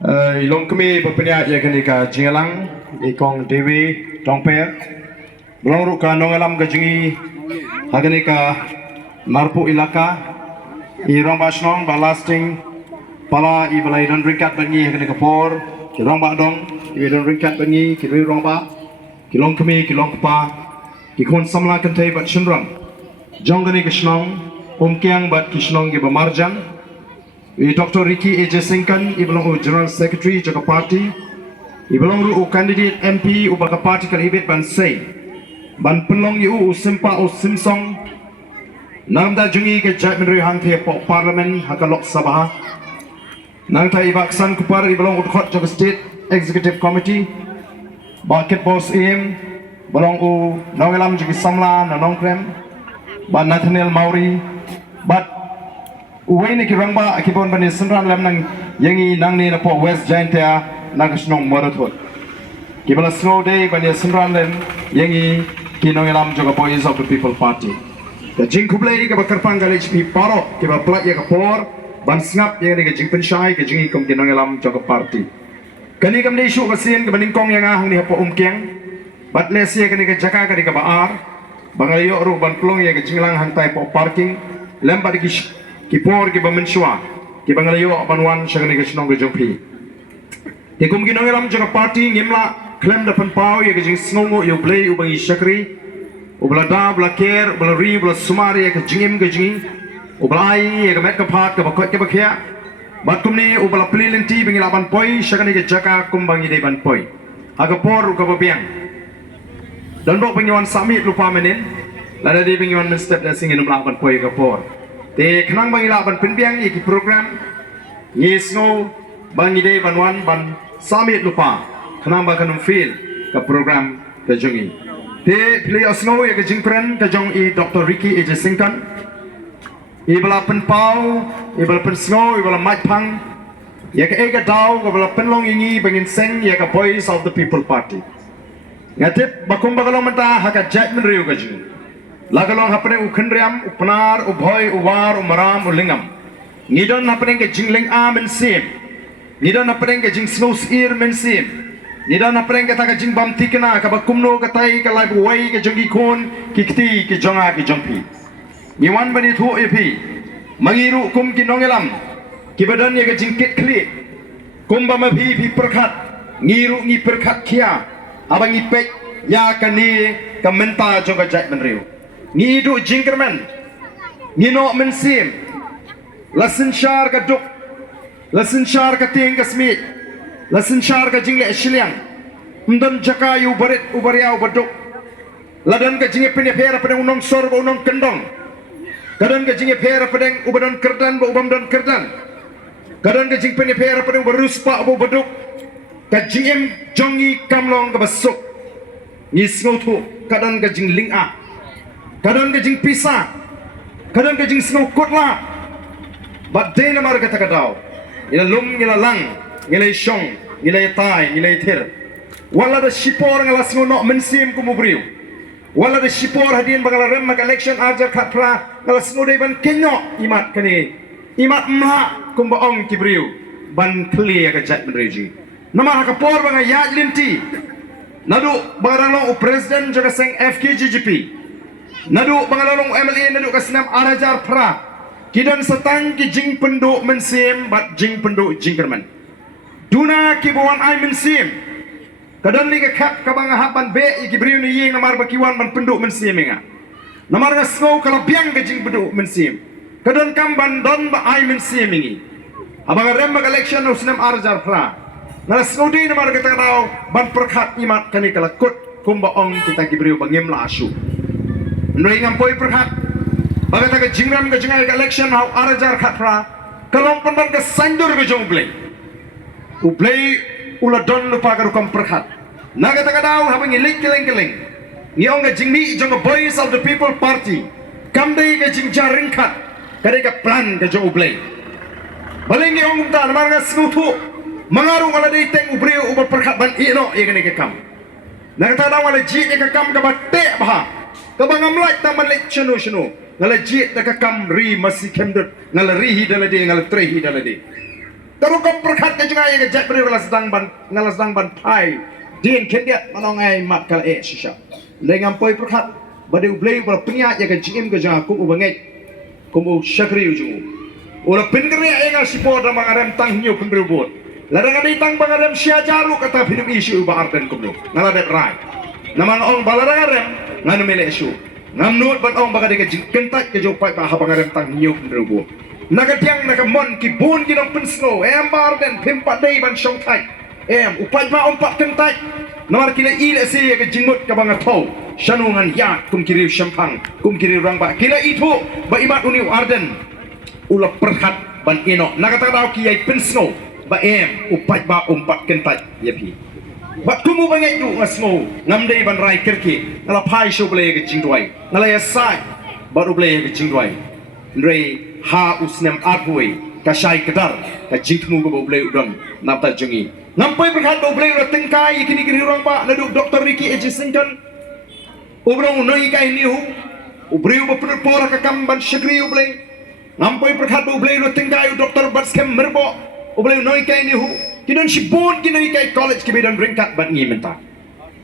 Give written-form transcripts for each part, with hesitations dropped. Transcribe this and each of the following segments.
Ilong kami berpeniat ya kini ka jingalang ikong dewi tongper belong ruka nongalam ka jingi hagani ka marpu ilaka irong basnong balasting pala ibalai don ringkat bangi hagani ka por kirong ba dong don ringkat bangi kiri rong ba kilong kami kilong pa kikon samla kantai bat shinrang jonggani kishnong umkiang bat kishnong gi bamarjang Dr. Ricky A.J. Singkan, ibelong General Secretary Jaga Party, ibelong candidate MP ubaka party kalibet ban say, ban penlong yu simpa o simsong, namda jungi ke jatmen hang the po parliament hakalok sabah, nang ta ibaksan kupar ibelong udkhot Jaga State Executive Committee, Bucket Boss AM, belong nongelam jugi samla na nongkrem, ban Nathaniel Mauri, but uway ni kirangba akibon bani senran lam nang yangi nang ni na po West Giant ya nagasnong moratot kibala snow day bani senran lam yangi kinong elam juga boys of the people party the jing kublai ka bakarpang gal HP paro kiba plat ya kapor ban snap yang ni ka jing penshai ka jingi kom kinong elam juga party kani kam ni shu kasin ka baning kong yang ahang ni po umkeng bat lesia kani ka jaka kani ka baar bangayo ru ban plong ya ka jinglang hang tai po parking lem ba ki Kipor kiba menshua, kiba ngalayo abanwan siya ni kasnong gajongpi. Ikum ginangiram jaga party ngimla klem dapan pau ya kajing snongo yo play ubang isyakri, ubla da ubla care ubla ri ubla sumari ya kajingim kajing, ubla ai ya kamet kapat kabakot kabakya. Batkum ni ubla pelilenti bengilaban poi siya ni kajaka kumbang ide ban poi. Agapor ukababiang. Dan bok bengiwan summit lupa menin, lada di bengiwan menstep dan singin umlaban poi agapor. Te kenang bangila ban penbiang iki program ngisno bangide banwan ban summit lupa kenang ba kanum feel ka program ka jongi te play osno ya ka jingpren ka jong i Dr. Ricky A.J. Singkan ibala penpau ibala pensno ibala matpang ya ka ega daw ka bala penlong ini bangin seng ya ka voice of the people party ngatip bakum bagalong menta haka jatmen riu ka jing lagalong hapene ukhendriam upnar ubhoy uwar umaram ulingam ngidon hapene ke jingling a men sim ngidon hapene ke jing snus ir men sim ngidon hapene ke taka jing bam tikna ka bakumno ka tai ka lai buai ke jongi kon kikti ke jonga ke jongpi ngiwan bani thu epi mangiru kum ki nongelam ki badan ye ke jing kit kli kum ba ma pi perkhat ngiru ngi perkhat kia abang ipek ya kani ka menta jonga jat menriu Ngidu jingkerman Ngino mensim Lasin syar ka duk Lasin syar ka ting ka smit Lasin syar ka jingle shiliang Mdon jaka yu barit ubaria ubaduk Ladan ka jingle pinye pera padang unong sor ba unong kendong Kadan ka jingle pera padang ubadon kerdan ba ubamdon kerdan Kadan ka jingle pinye pera padang baruspa ba ubaduk Ka jingem jongi kamlong ka basuk Ngisngotu kadan ka jingling a kadang kejing pisah, kadang kejing snow kutla, but day na marga takadaw, ila lum ila lang, ila isyong, ila itay, ila itir, wala da shipor ngala snow no mensim kumubriw, wala da shipor hadin bagala rem mag election arja katpra ngala snow day ban kenyo imat kani, imat mha kumbaong kibriw, ban kli ya kajat menreji, nama hakapor banga yad linti, nadu bagarang o president jaga seng FKGGP. Nadu bangalalong MLA nadu kasinam arajar pra kidan setang ki jing penduk mensim bat jing penduk jingkerman duna ki bawan ai mensim kadan li ka kap ka bang hapan be iki briu ni ying namar bakiwan man penduk mensim nga namar nga snow kala biang ka jing penduk mensim kadan kam ban don ba ai mensim ngi abang rem mag election no sinam arajar pra na snow di namar ka taw ban perkhat imat kani kala kut kumba ong kita ki briu bangim la asu Nui ngampoi perhat, bagai tak jingran ke jengai ke election hau arajar khatra, kalau pendan ke sandur ke jong play, uplay uladon lupa ke rukam perhat, naga tak ada hau ngilik keleng, niong ke jingmi jong ke voice of the people party, kamdai ke jing jaring khat, kadai ke plan ke jong uplay, baling niong umta namar ke snutu, mengarung ala dei teng ubreu ubar perhat ban ino ye kene ke kam, naga tak ada wala jik ke kam ke batte bah. Kabang amlak taman lek chenu ngala jit tak kam ri masih kemdut ngala rihi dalade ngala trehi dalade Terukam perkat ke jengai ke jak beri ngalas dang ban pai. Din kendiat manongai mat kal shisha. Dengan poi perkat bade ublei ber penya ya ke jim ke jang ku ubangai. Kum syakri ujung. Ula pingri ya sipor da mangarem tang nyu pemberbuat. Ladang ada tang mangarem sia jaru kata hidup isu ba arden kumlo. Ngaladet rai. Naman ong balararem nganu mele isu. Ngamnut ban ong baga de ke kentat ke jopai ba habangarem tang nyu pemberbuat. Nagatiang nagamon ki bun ki ng pensno embar den pimpat day ban syong tai upat ma umpat kentai namar kila ila si ke jingmut ka banga tau shanungan ya kum kiri syampang kum kiri rangba kila itu ba imat uni arden ula perhat ban ino nagatadaw ki ay pensno ba upat ba umpat kentai yapi bat kumu bangai du ngasmo ngamdei ban rai kirki ngala pai sho ble ke jingdwai ngala ya sai baru ble ke jingdwai ndrei ha usnem arhui kasai kedar ka jitmu go boleh udang nata jengi nampai berkat boleh udah tengkai kini kini orang pak nadu Dr. Ricky Ejisington ubrang unoi kai niu ubriu betul pora ka kamban syagri boleh nampai berkat boleh udah tengkai Dr. Batskem merbo boleh unoi kai niu kidan sibon kini kai college kibedan beringkat bat ngi mentah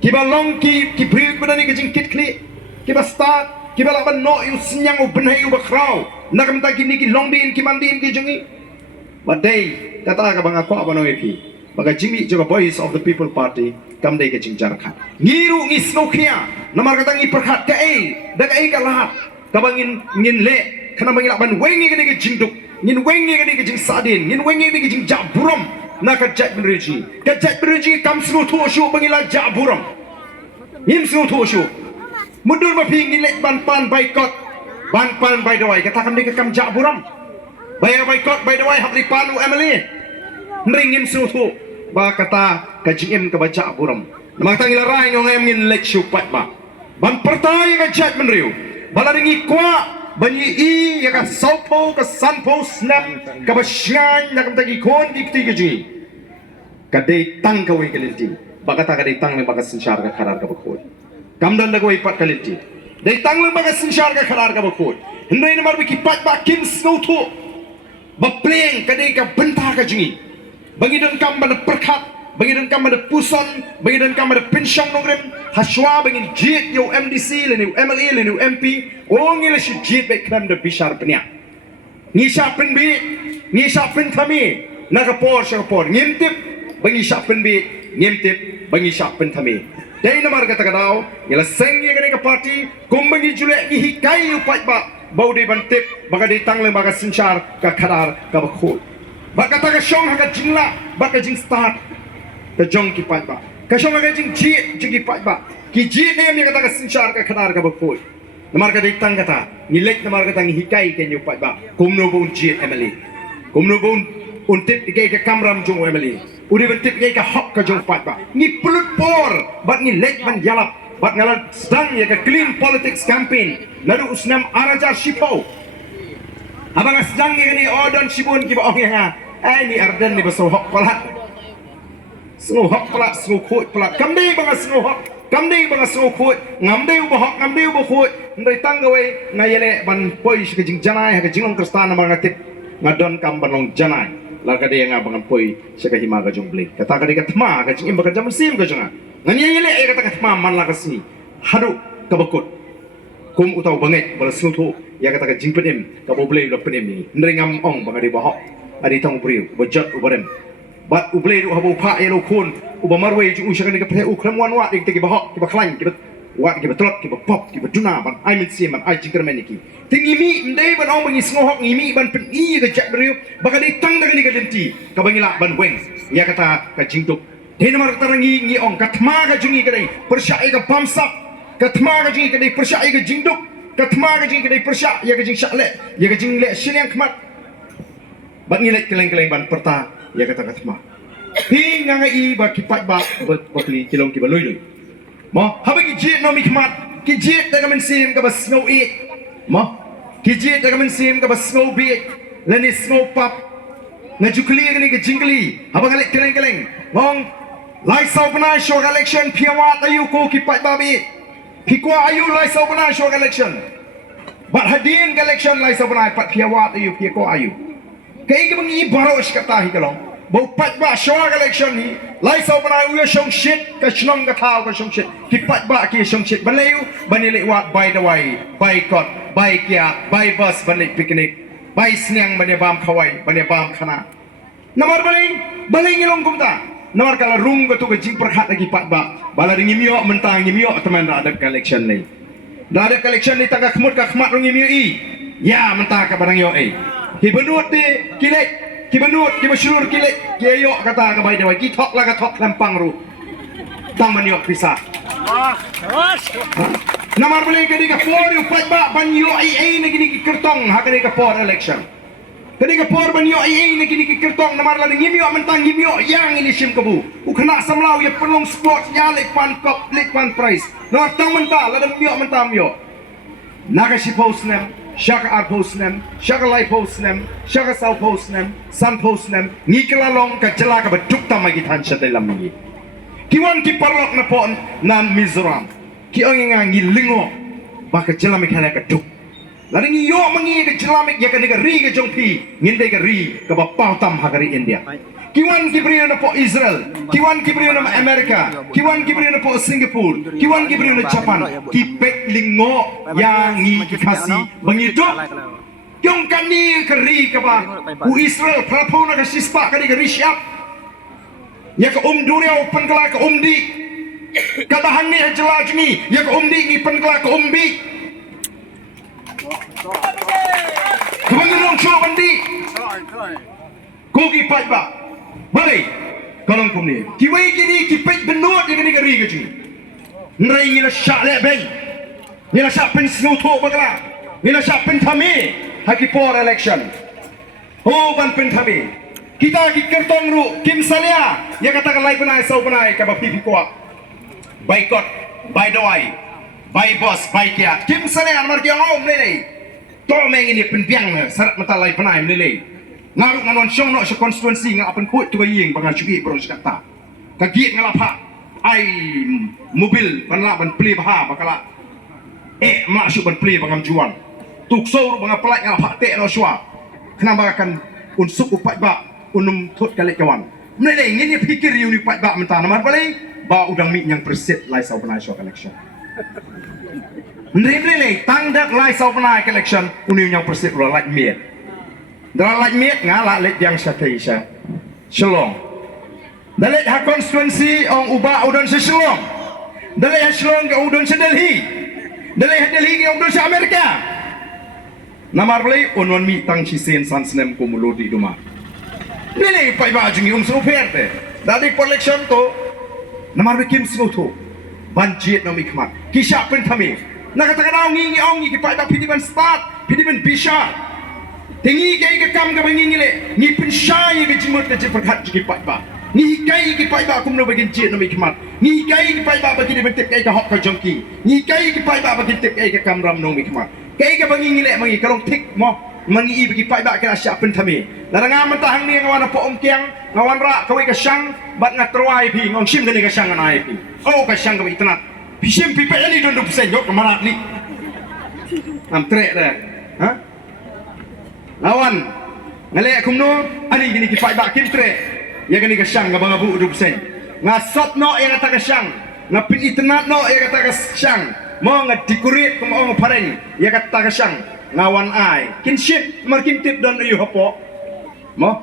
kiba long ki briu bedani ke jingkit kli kiba start kiba laban no yu sinyang u benai u bakrau nakam ta kini ki longdin ki mandin ki jengi badai kata ka bang aku apa no epi baga jimi juga voice of the people party kam dai ke jingjar khat ngiru ngi snokia namar kata ngi perkhat ka dak ka lahat ka bangin ngin le kana bangin ban wengi ke jingduk ngin wengi ke jing sadin ngin wengi ke jing jaburam naka jat beriji kam snu thu shu bangila jaburam him snu thu shu mudur ma phi ngi le ban pan baikot ban pan by the way katakan dia kam jak buram bayar boycott by the way habli palu Emily ringin sutu ba kata ka jim ka baca buram namatang ilarai ngong em ngin lek syupat ba ban pertaya ka jat menriu bala ringi kwa banyi i ya ka sopo ka sanpo snap ka basyan na kam tagi kon di kti ji ka dei tang ka wi kelinti ba kata ka dei tang le ba ka sinsyar ka karar ka bakoi kam dan da ko ipat kelinti dai tanglang baga sinsyar ka khalar ka bakot hendai namar biki pat ba kim snowto ba pleng kadai ka bentah ka jingi bagi dan kam bana perkat bagi dan kam bana pusan bagi dan kam bana pensyong nongrem haswa bagi jit yo MDC le ni MLA le ni MP ongi le shi jit be kram da bishar penya ni sha pen bi ni sha pen thami na ka por sha por ngimtip bagi sha pen bi ngimtip bagi sha pen thami dai namar kata kadau yala sengi gane ka party kumbangi jule ihi kai upat ba baudi bantip baga di tangle baga sinchar ka khadar ka bakhul baga ta ka shong ha ka jingla baga jing start ka jong ki pat ba ka shong ha jing ji jing ki pat ba ki ji ne mi kata ka sinchar ka khadar ka bakhul namar ka di tang kata nilek namar kata ngi kai ke nyu pat ba kumno bon ji Emily kumno bon untip ke ka kamram jong Emily uri bentip ka hok ka jong pat ba ni pulut por bat ni lek ban yalap bat ngalan sedang ya ka clean politics campaign lalu usnam araja shipau abang sedang ya ni odon shibun ki ba ong ya ai ni arden ni baso hok pala snu hok pala snu khut pala kamdei bang snu hok kamdei bang snu khut ngamdei ba hok ngamdei ba khut ndai tanggawe ngayele ban poi shi jing janai ha jing long kristana bang atip ngadon kam banong janai laka dia nga bangan poi sa kahima ka jong blake kata ka di katma ka jing imba ka jam sim ka jonga nganyele kata katma man la kasi hadu kabakot kum utaw banget bala snuto ya kata ka jing penim ka boblay lo penim ni ndre ngam ong banga di bahok adi tong priu bajat ubarem bat ublay do habo pa elo kun ubamarwe jing usha ka ni ka pre ukram wan wa dik tigi bahok ki baklan ki wat ki betrot ki pop ki beduna ban ai min sim ban ai jing kermeniki tinggi mi ndai ban ong bangi snohok ngimi ban pen i ka jak beriu baka di tang da ni ka lenti ka bangila ban weng ya kata ka jingtuk dei namar tarangi ngi ong katma ka jingi ka dei persya ka pamsap katma ka jingi ka dei persya ka jingduk katma ka jingi ka dei persya ya ka jing syale ya ka jing le silyang kmat ban ngilek keleng-keleng ban perta ya kata katma pi ngangai ba kipat ba bapli kilong ki baloi mo habagi jit no mikmat ki jit da kamen sim ka bas snow eat mo ki jit da kamen sim ka bas snow beat lani snow pop na jukli ni ka jingli habang alek keleng-keleng ngong lai sau bana show election piawat ayu ko ki pat babi pikwa ayu lai sau bana show election bat hadin election lai sau bana pat piawat ayu pikwa ayu kai ka bangi baro iskata hi kalong bau pat ba shwa election ni lai sau bana u shong shit ka shnong ka thao ka shong shit ki pat ba ki shong shit banleu banile wat by the way by kot by kia by bus banle picnic by sniang bane bam khawai bane bam khana namar baling ilong kumta namar kala rung ka tu ka jing perkhat lagi pat ba bala ringi mio mentang ngi mio teman ada election ni ada election ni taka khmut ka khmat ringi mio i ya mentang ka barang yo ki benut di kilek ki benut ki masyhur kilek ki yo kata ka bai dewai ki thok la ka thok lampang ru tang man yo pisah namar beli ke diga por yu pat ba ban yo ai na gini ki kertong ha ke ka por election ke diga por ban yo ai na gini ki kertong namar la ngim yo mentang ngim yo yang ini sim kebu u kena samlau ya pelong sport ya lek pan kop lek pan prize no tang mental la yo mentam yo naga si post nem Shaka ar post nem, shaka lai post nem, shaka sau post nem, san post nem, ngi kala long ka jela ka betuk tamai ki than sa dalam ni. Kiwan ki parlok na po nan Mizoram. Ki ang nga ngi lingo ba ka jela mi khala ka duk. Lari ngi yo mangi ka jela mi ya ka ni ka ri ka jong pi, nginde ka ri ka ba pau tam ha ka ri India. Kiwan kibriyo na po Israel, kiwan kibriyo na Amerika, kiwan kibriyo na po Singapore, kiwan kibriyo na Japan, kipek lingo yang ngi kikasi bangido. Yung kani kari ka ba, u Israel prapo na ka sispa kani ka rishap. Ya ka dunia open kala ka di, katahan ni hajala jini, ya ka di ngi pen kala ka di. Kemangin show bandi, kogi pat ba. Balik, kalau kau ni, kiwai kini kipet benut yang kini kari kerja. Nrai ni lah syak lebeng, ni lah syak pen snoto bagla, ni lah syak pen thami, haki por election. Oh ban pen thami, kita kertong ru, kim salia, ya katakan lai penai sau penai, kaba pipi kuat, boycott, by the way, by boss, by kia, kim salia nomor kia om lele, tomeng ini penbiang serat mata lai penai lele. Ngaruk nganon syong no sa constituency nga apan kuit tu ying bangal chuki bro sekata kagiet ngalapha ai mobil banla ban pli baha bakala masuk ban pli bangam juan tuk so bangal pelak ngalapha te no shwa kenapa akan unsuk upat ba unum thot kale kawan mele ngini pikir yu ni pat ba mentana mar paling ba udang mi yang preset lai sau panai shwa election mele tangdak lai sau panai election uni yang preset ro lai miet dalam lagi miet ngalah lek yang syatisha Shalom dalam ha konstituensi orang ubah udon se Shalom dalam ha Shalom ke udon se Delhi dalam ha Delhi ke udon se Amerika namar beli unwan mi tang si sen san snem ko mulodi duma nile pai ba jingi so perte dari election to namar bikin snoto banjit no mi kmat kisha pen thami nakatakan ngi ki pai ba pidiban start pidiban bisha Tingi kai ke kam ke bangi ngile ni pensyai ke jimut ke perkat ki pat ba ni kai ki pat ba kum no bagin jit no mikmat ni kai ki pat ba bagi de bentek kai ka hok ka jongki ni kai ki pat ba bagi tek kai ke kam ram no mikmat kai ke bangi ngile mangi kalong tik mo mangi i bagi pat ba ke asya pen thami laranga mentahang ni ngawan po om kiang ngawan ra kawai ka syang bat ngatroi pi ngong sim ni ka syang anai pi oh ka syang ka itnat pisim pi pa ni don 2% yok kamarat ni am trek dah ha lawan ngalek kumno ani gini ki fight back kimtre ya gini kasyang ga banga bu 2% ngasot no ya kata kasyang ngapin itnat no ya kata kasyang mo ngadikurit kum ong pareng ya kata kasyang ngawan ai kinship markin tip don ayu hapo mo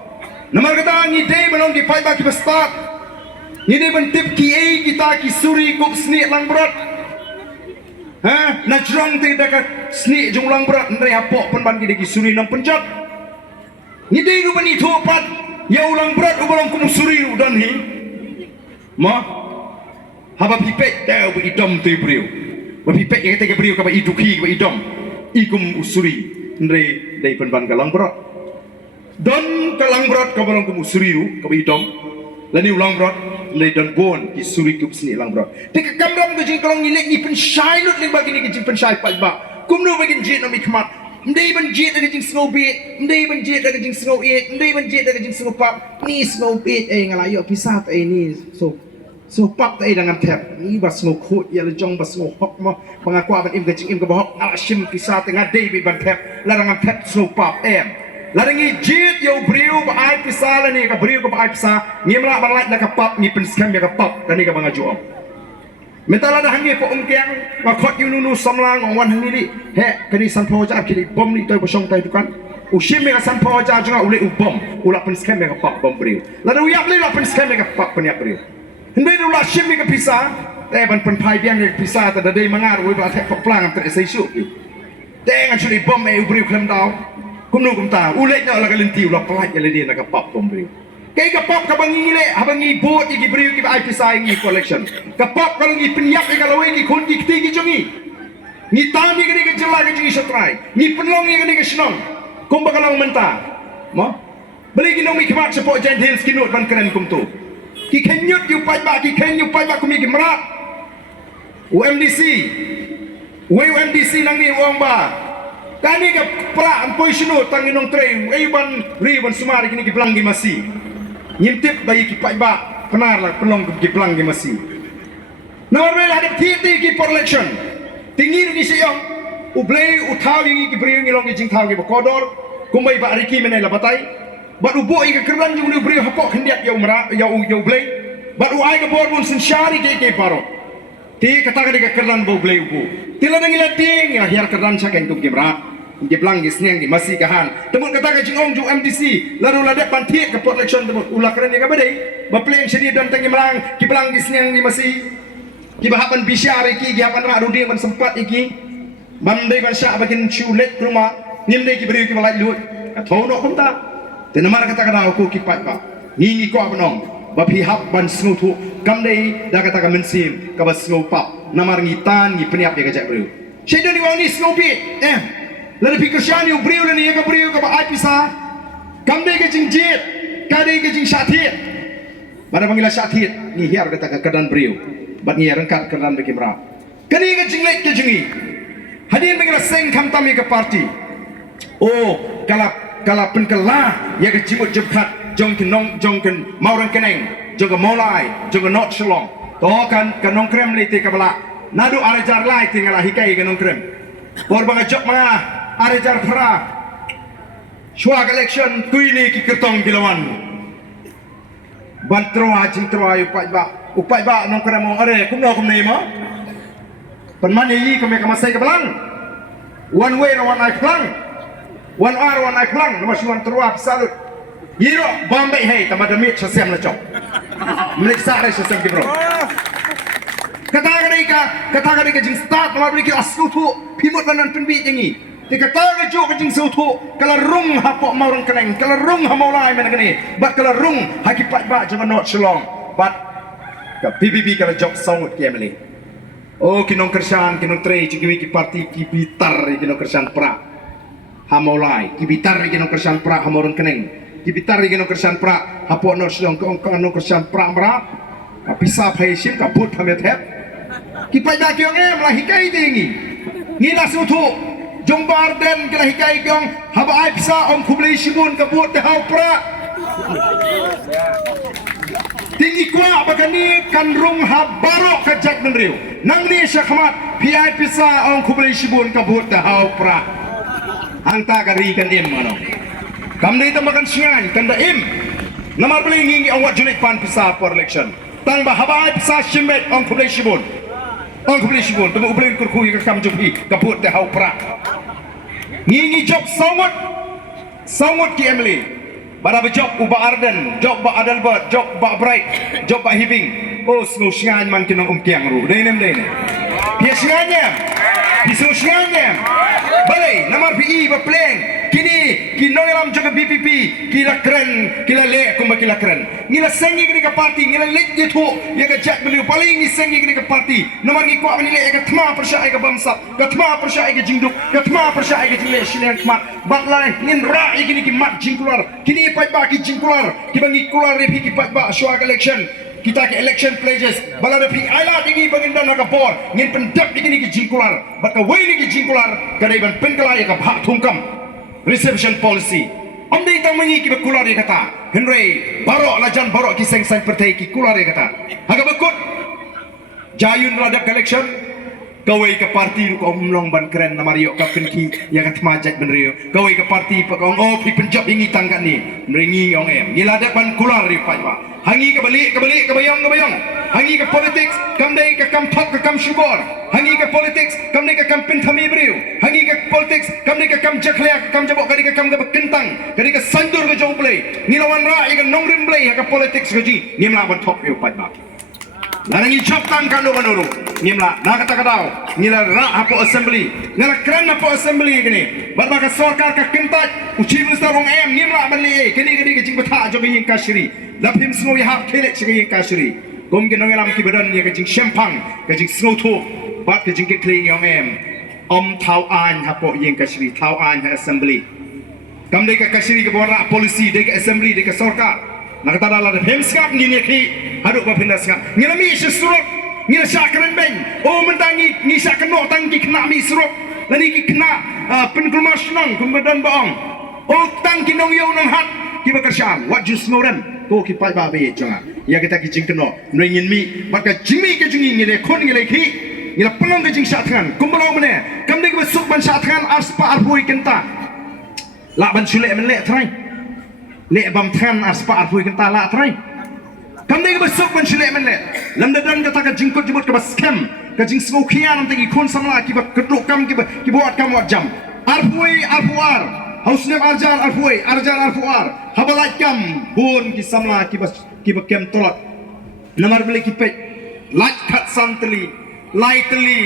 namar kata ni day belum ki fight back ki start ni day ben tip ki ai kita ki suri kup sni lang berat ha najrong te dekat sni junglang berat ndre hapo penban ki suri nang penjat ni dei ru bani thopat ya ulang berat ulang kum suri dan hi ma haba pipek dau bi idom te priu ba pipek ya te priu ka ba iduki ba idom ikum usuri ndre dei penban kalang berat don kalang berat ka ulang kum suri ka ba idom lani ulang berat le dan bon ki suri kup sni lang bro te ka kamram ke jing kalong ni lek ni pen shai lut ling bagi ni ke jing pen shai pat ba kum no bagi jit no mi kmat ndei ban jit ke jing snow bit ndei ban jit ke jing snow it ndei ban jit ke jing snow pap ni snow bit ngala yo pisat ni so pap dengan tap ni ba snow khot ya le jong ba snow hok mo pangakwa ban im ke jing im ke ba hok ala shim pisat ngade bi ban tap la dengan tap snow pap Larangi jit yo brio ba ai pisala ni ka brio ko ba ai pisa ngi mala ban na ka pap ni pen scam ya ka pap kani ka banga juo mentala da hangi po ongkyang ma khot yu nunu samlang ong wan hangi li he kani san pho ja kili bom ni toy bosong tai tukan u shim me ka san pho ja junga ule u bom ula pen scam ya ka pap bom brio la do yak li la pen scam ya ka pap pen yak brio hende do la shim me ka pisa te ban pen pai biang ka pisa ta da dei mangar we ba te plang te sai su te ngan chuli bom e u brio klem dau kumno kumta ulet na la kalinti ula pelaj ala dia nak kapap pemberi kay kapap ka bangi le habangi bot iki beri ki ai pisai ngi collection kapap kalau ngi penyak ke kalau ngi kon ki tigi jongi ngi tani ke ke jela ke jongi satrai ngi penlong ke ke snong kum bakalang menta mo beli ki nomi kemat support jan hills kinut ban keren kum tu ki kenyut yu pai ba ki kenyu pai ba kumi ki merat UMDC UMDC nangi uang ba kani ka pra ampoi sino tanginong train ban riban sumari kini ki pelangi masi nyintip bayi ki pai ba penar la pelong ki pelangi masi nomor ada titi ki for election tinggi ni siyong ublay utawi ki brio ngilong ki jingtaw ki bakodor kumbai ba riki menai la batai bat ubo i ka kerlan jung ni brio hapok hendiat ya umra ya ublay bat uai ka bor bun sensyari ke paro ti kata ka kerlan bo ublay ubo tila nangila ting ya hiar kerlan sa ken tum ki mra di pelang gisneng di masih kahan temut kata ka jingong ju MDC lalu ladak pantiek ke protection temut ulah keren ni ka badai bapleng sedi dan tangi melang ki pelang gisneng di masih ki bahapan bisyar iki ki hapan ra rudi ban sempat iki bandai ban sya bakin chulet rumah nimdai ki beri ki balai lut athau no kumta tenamar kata kada aku ki pat ba ngingi ko abnong bapi hap ban snutu kamdai da kata ka mensim ka bas ngopap namar ngitan ngi peniap ya kajak beri syaitan ni wang ni snopi lalu pikersyani ubriu lani yang ubriu ke ai pisa kamde ke jingjit kade ke jing syatit mana panggil syatit ni hiar kata ke kedan briu bat ni rengkat kedan bagi mera kani ke jinglek ke jingi hadin panggil seng kam tami ke parti oh kala penkala ya ke jimut jebkat jong kenong jong ken maurang keneng jong ke molai jong ke not shalom to kan kanong krem lite ke bala nadu arajar lai tinggal hikai kanong krem por bang jok mangah Arejar pra Syuag election kuini ki kertong bilawan Bantroa jintroa upai ba nong kena mo are kumno kumne mo Penman yi kami kamasay kabalang One way na one eye pelang One hour one eye pelang Nama syuan terua salut Yiro Bombay hey tambah demit syasiam na chok Meliksa re syasiam ki bro Kata ka jing start nama beri ki askutu Pimut banan penbit jengi dikatakan juga jing sautu kalau rung hapok mau orang keneng kalau rung hamau lai mana kini bat kalau rung haki pat ba jangan not shalom bat ke PBB kalau jok sangut kiamli oh kinong kersan kinong trei cikiwi ki parti ki bitar kinong kersan pra hamau lai ki bitar kinong kersan pra hamau orang keneng ki bitar kinong kersan pra hapok not shalom kong kinong kersan pra mra bisa paisim kabut pamet hep ki pat ba kiong em lah hikai tingi ngila sautu Jong Barden kena hikai kiong haba ai pisa om kublai shibun kabut te hau pra tinggi kuat bagani kan rung habarok kajak menriu nang ni syakmat pi ai pisa om kublai shibun kabut te hau pra hangta kari kan im mano kamdai tambakan singan kan da im namar beli ngingi awak julik pan pisa for election tang ba haba ai pisa shimet om kublai shibun Ang kubli sibun, temu ubelin kurkui ke kam jupi kabut te hau pra. Ngingi job sangut ki Emily. Bara job uba Arden, job ba Adalbert, job ba Bright, job ba Hibing. Oh, snu sngan man kinong kiang ru. Dai nem. Pia sngannya. Pisu sngannya. Balai, namar PI ba pleng. Kini kinong alam jaga BPP, kila keren, kila le kumba kila keren. Ngila sengi kini ka parti, ngila lek je tu, ya ka jak beliau paling ni sengi kini ka parti. Nomor ni kuat ni le ka thma persya ka bamsa, ka thma persya ka jingduk, ka thma persya ka jingle silen kmat. Batlai ngin ra kini ki mat jingkular. Kini pai ba ki jingkular, ki bangi kular re ki pai ba syuag election. Kita ke election pledges balada pi ala dingi baginda na ka bor ngin pendap dikini ki jingkular baka wei ni ki jingkular kadai ban penkala ya ka bha thungkam reception policy amdai tamangi ki kular ya kata henry barok lajan barok ki seng sang pertai ki kular ya kata haga bakut jayun radap election Kawai ke parti lu kau melong ban keren nama Rio kau penki yang kat majak ben Rio. Kawai ke parti pak kau oh pi penjab ingi tangkat ni meringi ong em. Ngila ada ban kular Rio pak pak. Hangi ke balik ke bayang. Hangi ke politik kam dai ke kam thok ke kam syubor. Hangi ke politik kam dai ke kam pentami Rio. Hangi ke politik kam dai ke kam jaklia kam jabok kadi ke kam ke kentang kadi ke sandur ke jauh play. Ngilawan ra ke nongrim play ke politik seji. Ngimla ban thok Rio pak pak. Nangi chaptang kanu kanuru ngimla nakata kadau ngila ra hapo assembly ngila kran hapo assembly gini barbaka sarkar ka kintat uchi minister ong em ngimla banli kini ke jing batha jo yin kashri lapim snow ya hap khele chi yin kashri gom ke nongelam ki badan ye ke jing shempang ke jing snow tho bat ke jing ke kling ong em thau an hapo yin kashri thau an assembly kam de ka kashri ke bora policy de ke assembly de ke sarkar nakata dala de hemskap ngini ki haduk ba pindas ngap ngila mi suruk ngila syakran beng oh mentangi ni syakno tangki kena mi suruk lani ki kena penkulmas nang kumbadan baong oh tangki nong yo nang hat ki bakarsyam wat jus ngoran ko ki pai ba be jonga ya kita ki jingkno ngin mi maka jimi ke jingi ngile kon ngile ki ngila pelong ke jing syatran kumbalo mene kam de ke besuk ban syatran aspa arpui kenta la ban sule menle trai lek bam than aspa arpui kenta la trai kam dei besok ban chile men le lam dan kata ka jingkot jibut ka scam ka jing smo khian am tegi khon samla ki ba ketluk kam ki buat kam wat jam arpui arpuar hausnem arjar arpuar habalat kam bun ki samla ki ba kem tolat namar beli ki pe lat khat santli lightly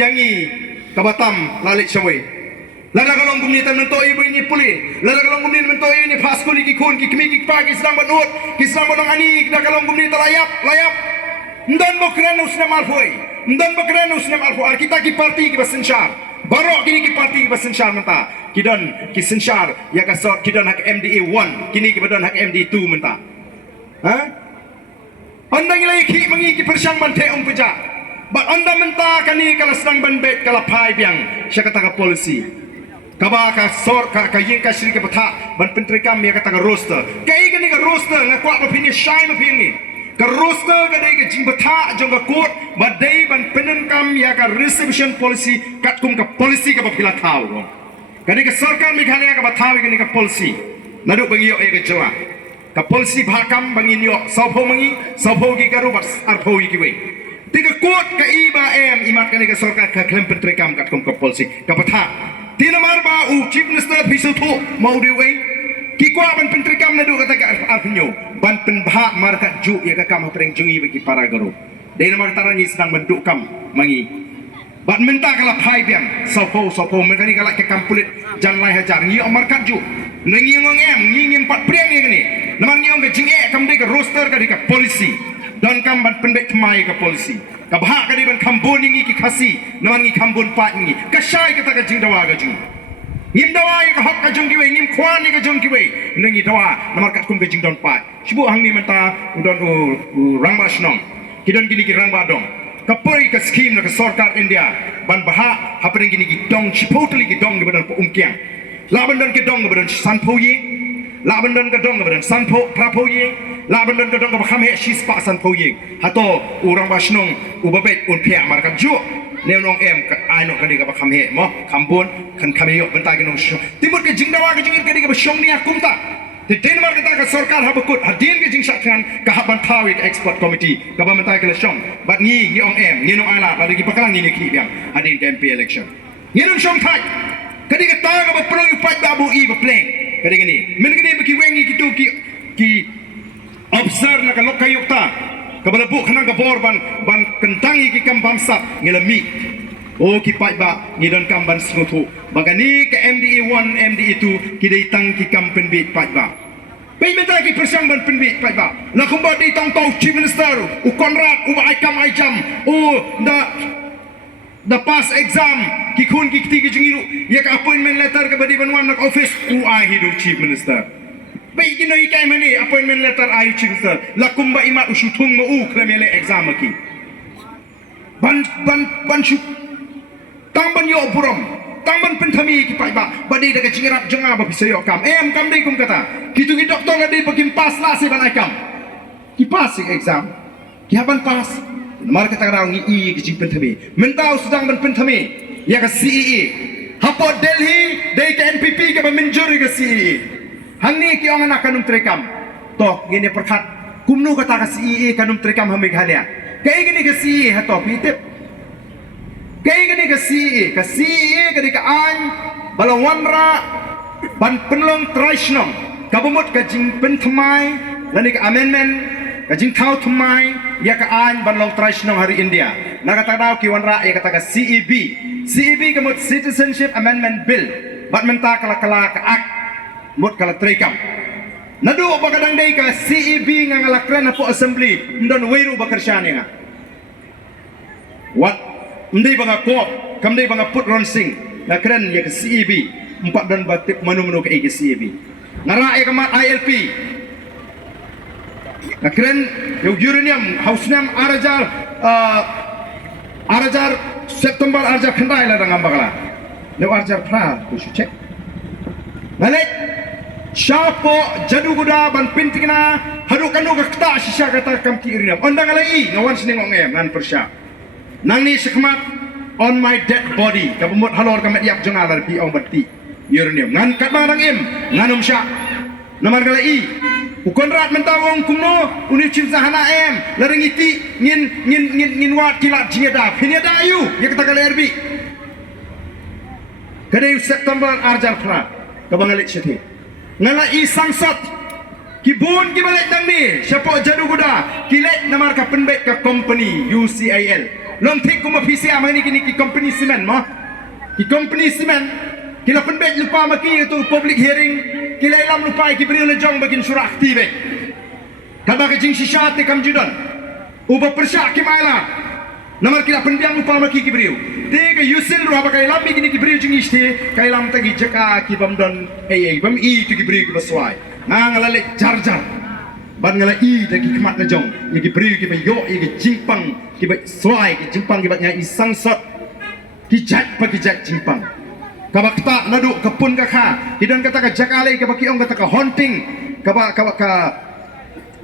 yangi kabatam lalik shawai lada kalong gumni tan mento ibu ini puli lada kalong gumni mento ini paskul ki kun ki kmi ki pagi sedang banut ki sedang banong ani lada kalong gumni layap ndan bokran usna malfoi kita ki parti ki basensyar barok kini ki parti ki basensyar menta kidon ki sensyar ya ka sort kidon hak MDA 1 kini ki badon hak MDA 2 menta ha anda ngilai ki mangi ki persyang bante peja bat anda menta kani kala sedang banbet kala pai biang syakata ka polisi kaba ka sor ka yin ka shri ke patha ban pentrikam ya kata ka roster kai gani ka roster nga kwa pini shai ma pini ka roster ka dai ka jing patha jong ka court badai ban penenkam ya ka reception policy kat kum ka policy ka pila thau kani ka sarkar meghalaya ka bathawi gani ka policy nadu bangio e ka jawa ka policy bhakam bangin yo sapho mangi sapho ki karu bas arpho ki we tiga court ka iba em imat kani ka sarkar ka klem pentrikam kat kum ka policy ka patha Tinamar ba chief minister pisu thu mau diwe ki kwa ban pentrikam na du kata ka arpinyo ban penbha markat ju ya ka kam preng jungi bagi para guru dei namar tarangi sedang benduk kam mangi ban minta kala phai biang sopo mengani kala ke kam pulit jan lai hajar ngi markat ju nengi ngong em ngi ngim pat priang ni gani namar ngi ong ke jinge kam de ka roster ka di ka polisi dan kam ban pendek mai ka polisi kabha kadi ban kambon ngi ki khasi naman ngi kambon pat ngi kasai kata ka jing dawa ka jing ngim dawa ka hok ka jong ki we ngim khwan ni ka jong ki we ngi dawa namar kat kum ka jing don pat sibu hang ni menta don rangba snong kidon gini ki rangba dong kapoi ka scheme na ka sarkar India ban baha hapring gini ki dong chipotli ki dong ni badan po umkyang laban don ki dong badan sanpo yi laban don ka dong badan sanpo prapo yi laban don ka dong ka kham he shis pa sanpo yi hato urang basnong ubabet un phia mar ka ju neunong em ka aino ka di ka kham he mo khambon kan khame yo benta ki nong sho timur ke jingdawa ka jingir ka di ka shong ni akumta di Denmark kita ka sarkar habakut hadin ke jing sakhan ka haban thawit export committee ka ba mentai ka shong bat ngi ong em ngi nong ala la di pakalang ni ki biang hadin ke MP election ngi nong shong thai ka di ka ta ka ba prong pat ba bu i ba pleng ka di gani men ka di ba ki wengi ki tu ki observe na ka lokayukta kabala bu khanang ka borban ban kentangi ki kam bamsap ngilami o ki pai ba ngidon kam ban snutu bagani ke MDE 1 MDE 2 ki dei tang ki kam penbit pai ba pai menta ki persang ban penbit pai ba la kumba dei tang tau chief minister u konrad u ai kam ai jam o the pass exam ki khun ki ti ki jingiru ya ka appointment letter ka badi ban wan nak office u ai hidu chief minister bai kino ikai mani appointment letter ai chief minister la kumba imat usutung mo u klemele exam ki ban shu tamban yo buram tamban penthami ki pai ba badi daga cingirap jenga ba bisayo kam em kam dei kum kata kitu ki doktor la dei bakim pas la se ban kam ki pas exam ki haban pas Mar kata orang i ke jing pentami. Mentau sedang ben pentami. Ya ke CEE. Hapo Delhi dari ke NPP ke menjuri ke CEE. Hang ni ki orang nak kanum terekam. Toh gini perkat kumnu kata ke CEE kanum terekam ha Meghalaya. Kayak gini ke CEE ha toh pitip. Kayak gini ke CEE ke di ke an balawanra ban penlong traishnong kabumut ke jing pentamai lani ke amendment ke jing tau tamai ya ke an ban long traishnong hari India. Nak kata dau ki wanra ya kata ke CEB kemut Citizenship Amendment Bill bat menta kala ke ak mut kala terekam. Nadu bakadang dai ka CEB ngala kren apo assembly ndon weiru bakersyan nga. What ndai banga ko kamdai banga put ronsing na kren ya ke CEB empat dan batik manu-manu ke CEB. Ngara ya kamat ILP. Na kren yung uranium hausnam arajar September arjar khandai la dang ambakala. Ne arjar pra ku cek. Ngalek Syapo jadu guda ban pintingna hadu kanu ka kta sisa kata kam ki uranium. Ondang alai ngawan sini ngongem ngan persya. Nang ni sekmat on my dead body kabumut halor kamet yak jongal pi ong bati uranium ngan kat barang im nganum syak namar galai ukonrat mentawong kumno uni cimsa hana em lareng iti ngin wat kilat jiada pinada ayu ya kata galai erbi kadai September arjar pra kabangalik sethi ngalai sangsat kibun kibalik dang ni siapa jadu guda kilet namar ka penbet ka company UCIL long tik kuma PCA mani kini ki company cement mo ki company cement kila penbet lupa maki itu public hearing kila ilam lupa ki beri lejong bagin surah tibe kaba ke jing shisha te kam judan uba persyak ki maila namar kila penbiang lupa maki ki beri te ke yusil ru apa kai lam kini ki beri jing isti kai lam tagi jaka ki bamdon bam i tu ki beri ki baswai ngalale jarjar ban ngala i dagi kemat ngejong ki beri ki bayo ki jingpang ki ba swai ki jingpang ki ba nya isang sot ki jat pa ki jat jingpang kabakta nadu kapun ka kha hidan kata ka jakale ka baki ong kata ka haunting ka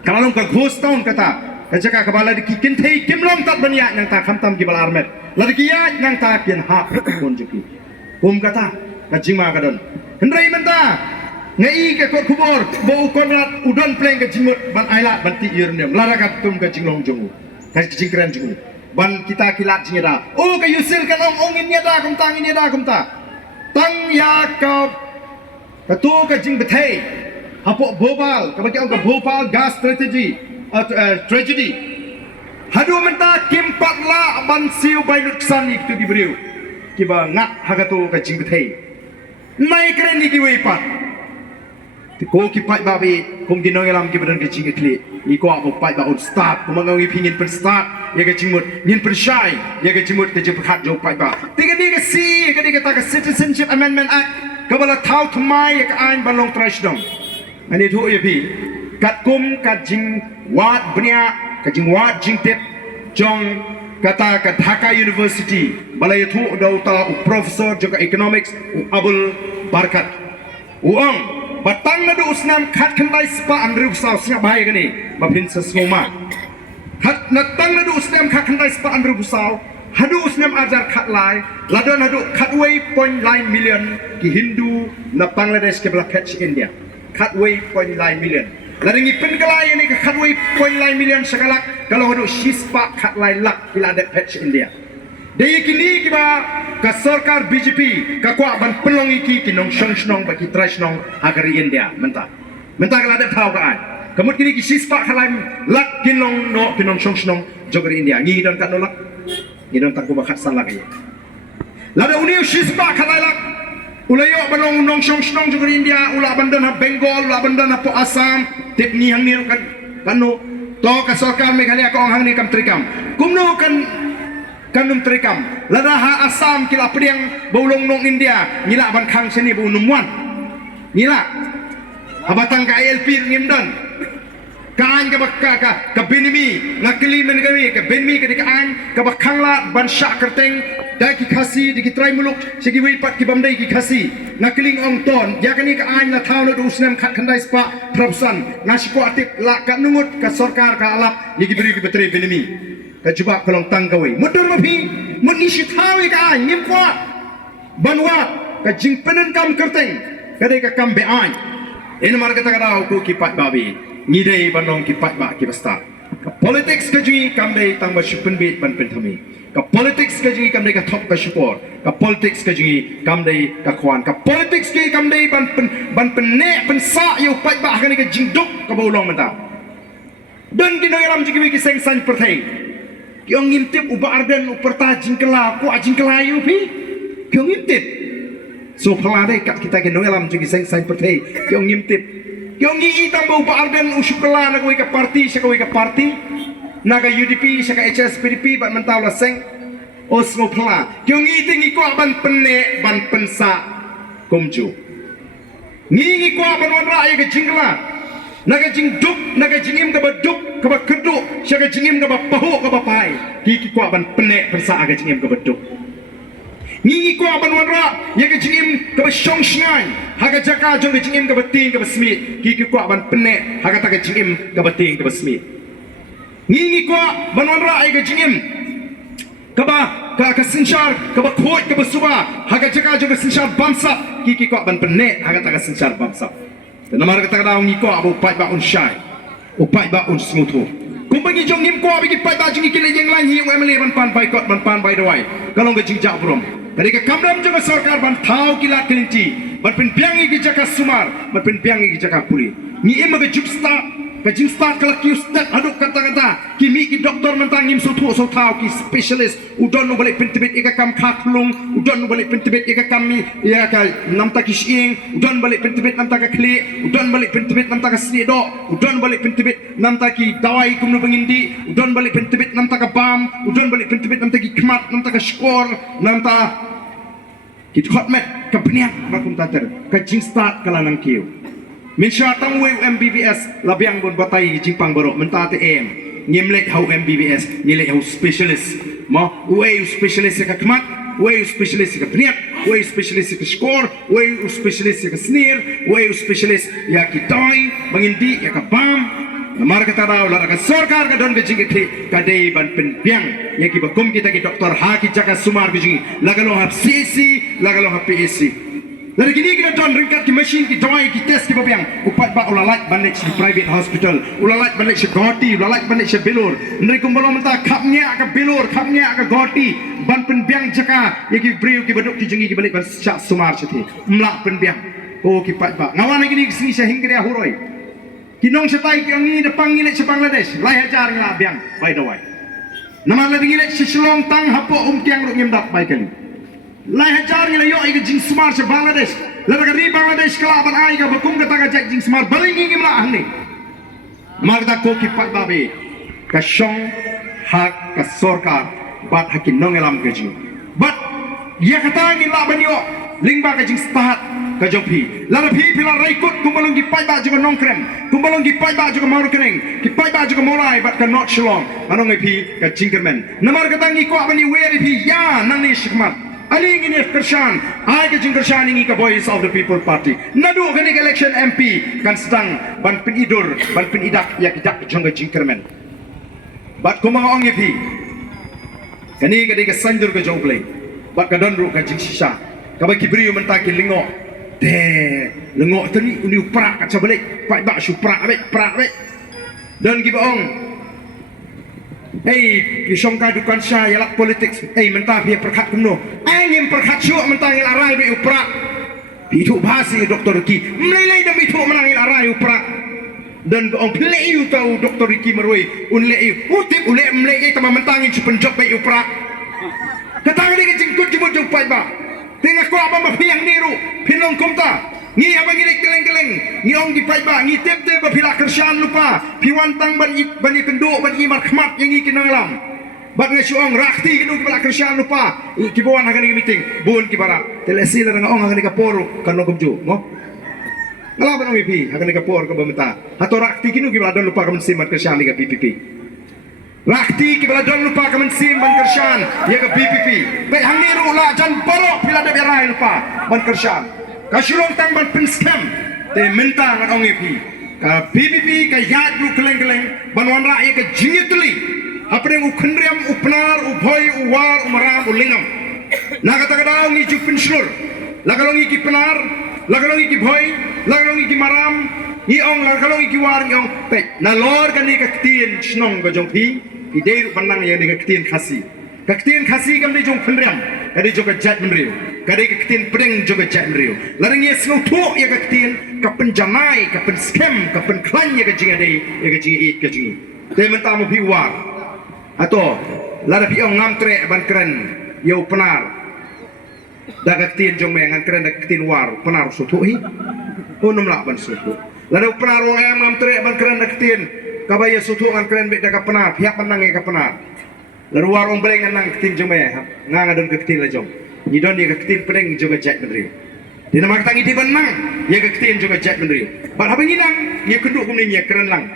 kalalong ka ghost town kata ka jaka ka bala di kikin thei kimlong tat bania nang ta khamtam ki bala armet ladi ki ya nang ta pian ha kon juki kata ka jingma ka don hendrai menta ngai ke ko kubor bo konrat udon pleng ke jimut ban ailat ban ti urnium larakat tum ke jinglong jongu ka jingkran jongu ban kita kilat jingeda oh ka yusil kan ongin nyada kum tang nyada kum ta tang ya ka tu ka jing bethai hapo bobal ka baki ka bhopal gas tragedy hadu menta kimpat la ban siu bai nuksan ik tu dibriu kiba ngat hagatu ka jing bethai nai kren ni ki weipat ko ki pai ba be kum gi nongelam ki badan ke jing ikli ni ko apo pai ba on start ko mangawi pingin pen start ya ke jingmut ngin pen shai ya ke jingmut te je phat jo pai ba tiga ni ke si ke ni ke ta ke Citizenship Amendment Act ka bala thau thmai ya ka ain balong trash dong ani thu ye pi kat kum kat jing wat bnia ka jing wat jing tep jong kata ka Dhaka University bala ye thu do ta professor jo ka economics abul barkat uang batang nadu usnam khat khandai spa andru saw sia bai gani bapin sesngoma khat natang nadu usnam khat khandai spa andru saw hadu usnam ajar khat lai ladon hadu khatway 0.9 million ki Hindu na Bangladesh ke bla patch India khatway 0.9 million laringi pen kalai ni ke khatway 0.9 million sekalak kalau hadu shispa khat lai lak bila ada patch India dei kini kiba ka sarkar BJP ka kwa ban pelong iki kinong shnong bagi trashnong agari India menta kala ada thau ka kamut kini ki sispa khalai lak kinong no kinong shnong jogari India ngi don kan nolak ngi don tak ko bakhat salak ya lada uni sispa khalai lak ulayo balong nong shnong jogari India ula bandan ha Bengal ula bandan ha po Assam tip ni hang ni kan kanu to ka sarkar Meghalaya ko hang ni kam trikam kumno kan kanum terekam ladaha Assam kila priang baulong nong India ngila ban khang seni bu numwan ngila abatang ka ILP ngimdan kaan ka bakka ka benimi ngakli men gawi ka benimi ka dikaan ka bakhang la ban syak kerteng dai ki khasi di ki trai muluk segi wi pat ki bamdai ki khasi ngakling ong ton ya kani ka an na thau no usnam khat khandai spa prabsan ngasi ko atip la ka nungut ka sarkar ka alap ni ki beri ki betre benimi jebak kelong tanggawi mudur mapi mun isi thawi ka ai ngim kwa banwa ka jing penen kam kerteng kadai ka kam be ai in mar kata kada ku kipat babi ngidei banong kipat ba ki basta ka politics ka ji kam dei tang ba shipun bit ban pen thami ka politics ka ji kam dei ka thop ka support ka politics ka ji kam dei ka khwan ka politics ki kam dei ban pen ne pen sa yu pat ba ka ni ka jing duk ka bolong mata dan ki nang ram ji ki seng san perthai kyong ngintip uba arden uperta jingkela ku ajingkela yu pi kyong ngintip so phala dei kat kita ki nang ram ji ki seng san perthai kyong ngintip kyong ngi itang ba uba arden usukela na ka party sa ka party naga UDP sa ka HSPDP ban mentau la seng osmo phala kyong ngi tingi ko ban penne ban pensa komju ngi ko ban wadra ay ka jingkela naga jing duk naga jingim ka ba duk ka ba kedu sa ka jingim ka ba pahu ka ba pai ki ko ban penne pensa aga jingim ka ba duk ngi ko ban wadra ya ka jingim ka ba shong shngai haga jaka jong ka jingim ka ba ting ka ba smit ki ko ban penne haga ta ka jingim ka ba ting ka ba smit ngi ko ban wadra ay ka jingim ka ba ka sinchar ka ba khoi ka ba suba haga jaka jong ka sinchar bamsa ki ko ban penne haga ta ka sinchar bamsa dan namar kata kada ngi ko abu pai ba un shai upai ba un smutu kumbagi jong nim ko abi ki pai ba jing ki le jeng lang hi emle ban pan bai kot ban pan bai doi kalong ga jing ja brom dari ka kamram jong sarkar ban thau kilat kelinci ban pen piangi ki jaka sumar ban pen piangi ki jaka puli ni em ga jupsta ka jing start kala ki ustad aduk kata ki mi ki doktor mentang ngim so thu so thau ki specialist udon no balik pentibet ika kam khaklung udon no balik pentibet ika kam mi ya ka namta ki shing udon balik pentibet namta ka kli udon balik pentibet namta ka snedo udon balik pentibet namta ki dawai kumno bangindi udon balik pentibet namta ka bam udon balik pentibet namta ki kmat namta ka skor namta ki hotmet ka bniak bakum tater ka jing start kala nang kiu min sha tang we MBBS labiang bon batai jingpang borok menta te em ngimlek hau MBBS ngilek hau specialist mo we specialist ka kmat we specialist ka bniak we specialist ka skor we specialist ka sneer we specialist ya ki doi bangindi ya ka bam namar kata daw la ka sarkar ka don ke jing ke ka dei ban pen piang ya ki bakum kita ki doktor ha ki jaka sumar bi jing lagalo ha CC lagalo ha PSC dari gini kita don ringkat ki machine ki doi ki test ki babiang upat ba ulalat bandek si private hospital ulalat bandek si goti ulalat bandek si belur ndri kumbalong menta khapnya ka belur khapnya ka goti ban pen biang jaka ya ki briu ki baduk ki jengi ki balik ban syak sumar sethi mlak pen biang oh ki pat ba ngawan gini sini sehing dia huroi kinong setai ki ngi depang ngilek si Bangladesh lai hajar ngla biang by the way nama la ngilek si Selong tang hapo tiang ru ngimdak by kali lai hajar ngila yo ig jing smart se Bangladesh la ka ri Bangladesh kala ban ai ga bakum kata ga jing smart bari ngi mla ahni magda ko ki pat babe ka shong hak ka sarkar bat hakin nong elam ke jing but ya kata ngi la ban yo lingba ka jing start ka jongpi la pi pila raikut kumbalong gi pai ba juga nongkrem kumbalong gi pai ba juga maru keneng gi pai ba juga molai but ka not shalom anong pi ka jingkermen namar kata ngi ko abani weri pi ya nang ni shikmat Ali ingin kershan, I ke jingkershan ini ke Voice of the People Party. Nadu kini election MP kan sedang ban penidur, ban penidak ya tidak jongga jingkermen. Bat kumang ong ipi, kini kini ke sanjur ke jongplay, bat kadonru ke jingsisa, kabai kibriu mentaki lingo, lingo tadi uni prak kaca balik, pak bak su prak abek, dan kibaong. Hey, kisongka dukan syah yalak politik. Hey, mentah dia perkat kuno. Angin perkat syuk mentah ngil arai be uprak. Itu bahasa Dr. Riki. Melelai demi itu menangil arai uprak. Dan orang pelai tahu Dr. Riki merui. Unlei utip ulei melei tambah mentangin sepenjok be uprak. Datang ni kecingkut cuma jumpai ba. Tengah kau apa mafiang niru. Pinong kumta. Ni abang ngilek keleng-keleng, ni ong di pai ba, ni tep-tep ba pila kersyan lupa, piwan tang ban kenduk ban imar khmat yang iki nanglam. Bat ngasuong rakti kinu pila kersyan lupa, kibuan hagan ni meeting, buon ki bara. Telesila nga ong hagan ni kaporo kanong kumju, mo? Ngalaban ong ipi, hagan ni kaporo ka bamenta. Hato rakti kinu ki bala lupa ka mensiman kersyan ni ka PPP. Rakti ki bala lupa ka mensiman kersyan ya ka PPP. Baik hangiru la jan borok pila da berai lupa ban kersyan. Kasulong tang ban penskam te mentang ong ipi ka PPP ka yadru keleng-keleng ban wan rakyat ka jingitli apa yang ukendriam upnar uboy uwar umaram ulingam na kata-kata ngi ju pensul lagalong iki penar lagalong iki boy lagalong iki maram ngi ong lagalong iki war ngi ong pek na lor kan ni kaktin snong ba jong pi idei panang yang ni kaktin khasi kam ni jong pendriam kadi juga jat menriu kadi kaktin pedeng juga jat menriu larang ye snow tu ya kaktin kapen jamai kapen scam kapen klan ya kajing ade ya kajing it kajing te mentah mo pi war atau lara pi ong ngam tre ban keren yo penar da kaktin jong me ngan keren da kaktin war penar sutu hi unum lak ban sutu lara penar wong ngam tre ban keren da kaktin kabaya sutu ngan keren be da ka penar pihak menang ya ka penar lalu warung beleng nang ketin jome ngang adon ketin la jom ni don ye ketin peleng juga jat mendriu di nama tangi di benang ye ketin juga jat mendriu bat habang inang ye kenduk kumni ye keren lang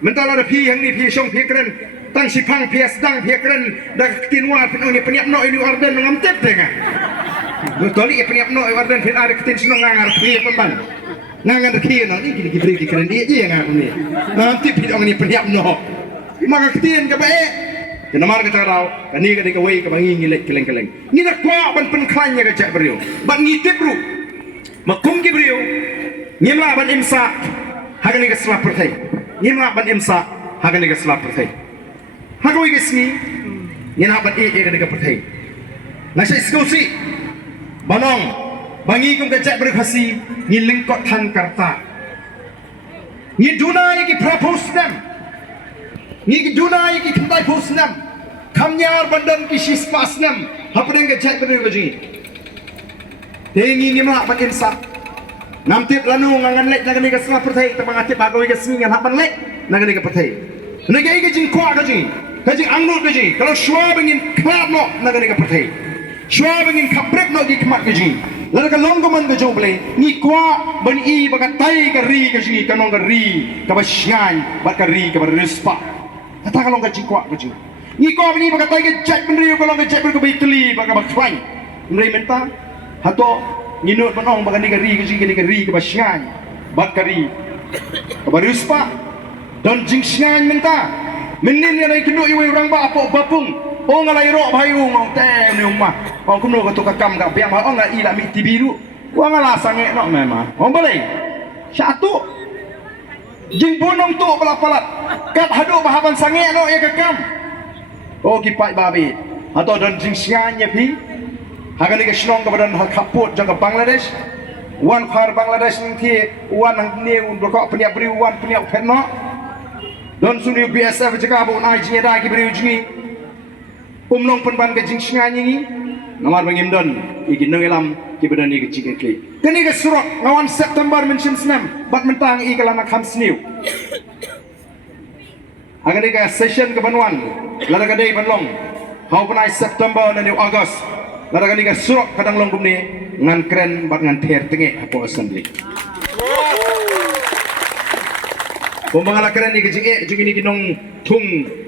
mental ada pi yang ni pi song pi keren tang sipang pi sedang pi keren da ketin war pin ni peniap no ini orden ngam tep tengah betul ye peniap no orden pin ada ketin senang ngangar pi pemban ngangar ki nang ni beri di keren dia je ngam ni nanti pi ong ni peniap no maka ketin ka bae kenamar kata rau kani kadi kawai ka bangi ngilek keleng-keleng ni nak kwa ban pen klanya ka jak beriu ban ngitip ru makum ki beriu ngimla ban imsa hagani ka selap pertai ngimla ban imsa hagani ka selap pertai hagoi ka sni ngina ban e kadi ka pertai nasai skosi banong bangi kum ka jak beriu khasi ngilengkot tan karta ni dunai ki propose them ni dunai ki kandai posnam kamnyar bandan ki sispasnam hapdeng ke chat beri baji tengi ni mak pakin sa namtip lanu ngangan lek nagani ka sma perthai tamang atip bagoi ka singan hapan lek nagani ka perthai nagai ka jing kwa ka jing angnut ka jing kalau shwa bengin klap no nagani ka perthai shwa bengin kaprek no ki kmat ka jing lalu ka longgoman ka joble ni kwa ban i bagatai ka ri ka jing kanong ka ri ka basyan bat ka ri ka respa kata kalau nggak cingkwa macam ni kau ni pakai tiga cek beri kalau nggak cek beri kau beli pakai bakwan beri mentah atau nginut menong pakai ni kari kecil ni kari kebasyan bak kari kabar ruspa dan jingsyan mentah menin yang naik kedua iwe orang apa bapung oh ngalai rok bayu ngau tem ni rumah oh kuno kau tukar kam kau biar oh nggak ilah miti biru oh ngalah sangat nak memang oh boleh satu jing bonong tu pelapalat kat haduk bahaban sange no ya kekam oh kipai babi atau dan jing sianya pi hagan ni kesnong kepada hal kaput jangka Bangladesh wan khar Bangladesh nanti wan nang ni berkok peniap beri wan peniap petno don suni BSF jika abu nai jing ada ki beri ujungi umlong penban ke jing sianya ni namar bangim don iki nengelam ki badan ni kecik kli kini ke surat ngawan September mention senam bat mentang i kalana kham sniu agani ka session ke banwan lada ka dei banlong hau panai September dan August lada ka ni ka surat kadang long kumni ngan keren bat ngan ther tenge apo assembly pembangala keren ni kecik jing ni kinong tung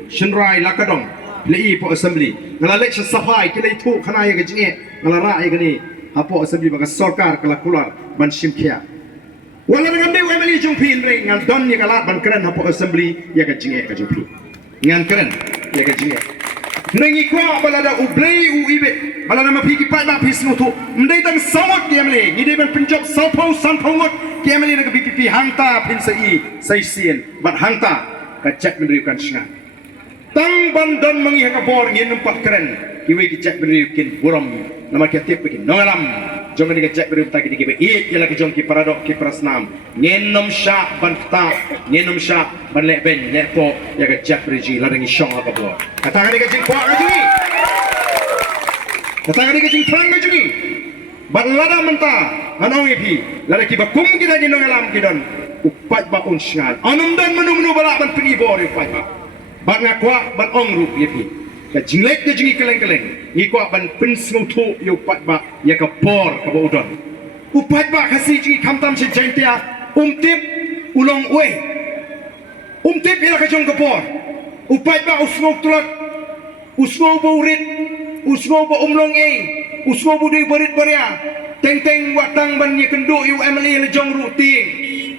shenrai lakadong lei po assembly ngalalek safai kilai tu khana ya kecik ngalara ai gani apo assembly baga sarkar kala kular ban simkhia wala dengan dewa emeli jumpi re ngal don ni kala ban keren apo assembly ya ka jinge ka jumpi ngan keren ya ka jinge nengi kwa balada ublei u ibe balada ma phiki pai ma phisnu tu mdei tang samot ki emeli ni de ban pinjok sapau sanphongot ki emeli na BPP hangta phin sai sien ban hangta ka cek mendri kan singa tang ban don mangi ha ka bor ngin numpak keren iwe ki cek mendri kin buram nama kita tiap bikin nongalam jom ni kecek beri tak di kibe it ialah kejong ki paradok ki prasnam ngenom sya ban ta ngenom sya ban lek ben lek po ya kecek beri ji ladang isyong apa bo kata ni kecing kwa kajuni kata ni kecing trang kajuni ban ladang menta anong ipi ladang ki bakum kita di nongalam kidon upat ba unsyan anum dan menu balak ban penibor upat ba ban ngakwa ban ongrup ipi ka jinglek ke jingi keleng-keleng iko ban pensmu tu yo pat ba ya ka por ka ba udon upat ba khasi jingi kamtam se jentia umtip ulong we umtip ila ka jong ka por upat ba usmo tulak usmo bo urit usmo bo umlong e usmo bo di berit beria teng-teng watang ban ye kendo yu emeli le jong ru ting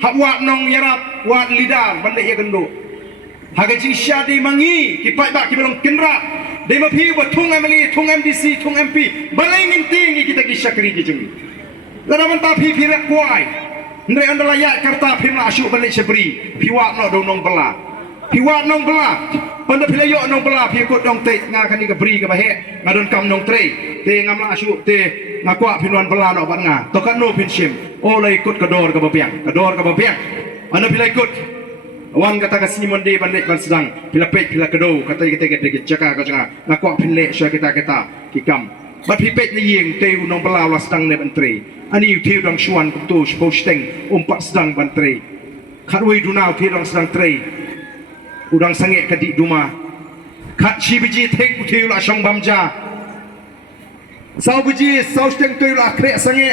hak wat nong yarap wat lidar ban le ye kendo Haga jing sya di mangi ki pai ba ki belong kenra. De ma phi wa thung MLA, thung MDC, thung MP. Balai minting kita ki syakri ki jing. Lada man ta phi phi rak kuai. Ndre andalaya karta phi ma asyu balik sebri. Phi wa no do nong bela. Phi wa nong bela. Panda phi layo nong bela phi kot dong te nga kan ni ka bri ka ba he. Ngadon kam nong tre. Te ngam la asyu te ngakwa phi nuan bela no ban nga. To kan no phin sim. Olai kot kador ka ba piang. Kador ka ba piang. Ana phi lai kot. Wan kata kasih monde bandit ban sedang pila pet pila kedo kata kita jaga ka janga ngakwa phin le sya kita kikam bat phi pet ni yeng te unong bela la sedang ne bantri ani u te dang chuan ku tu posteng umpat sedang bantri khatwei dunau te dang sedang tre udang sange kadi duma khat chi biji tek ku te la shong bamja sau biji sau steng tu la kre sange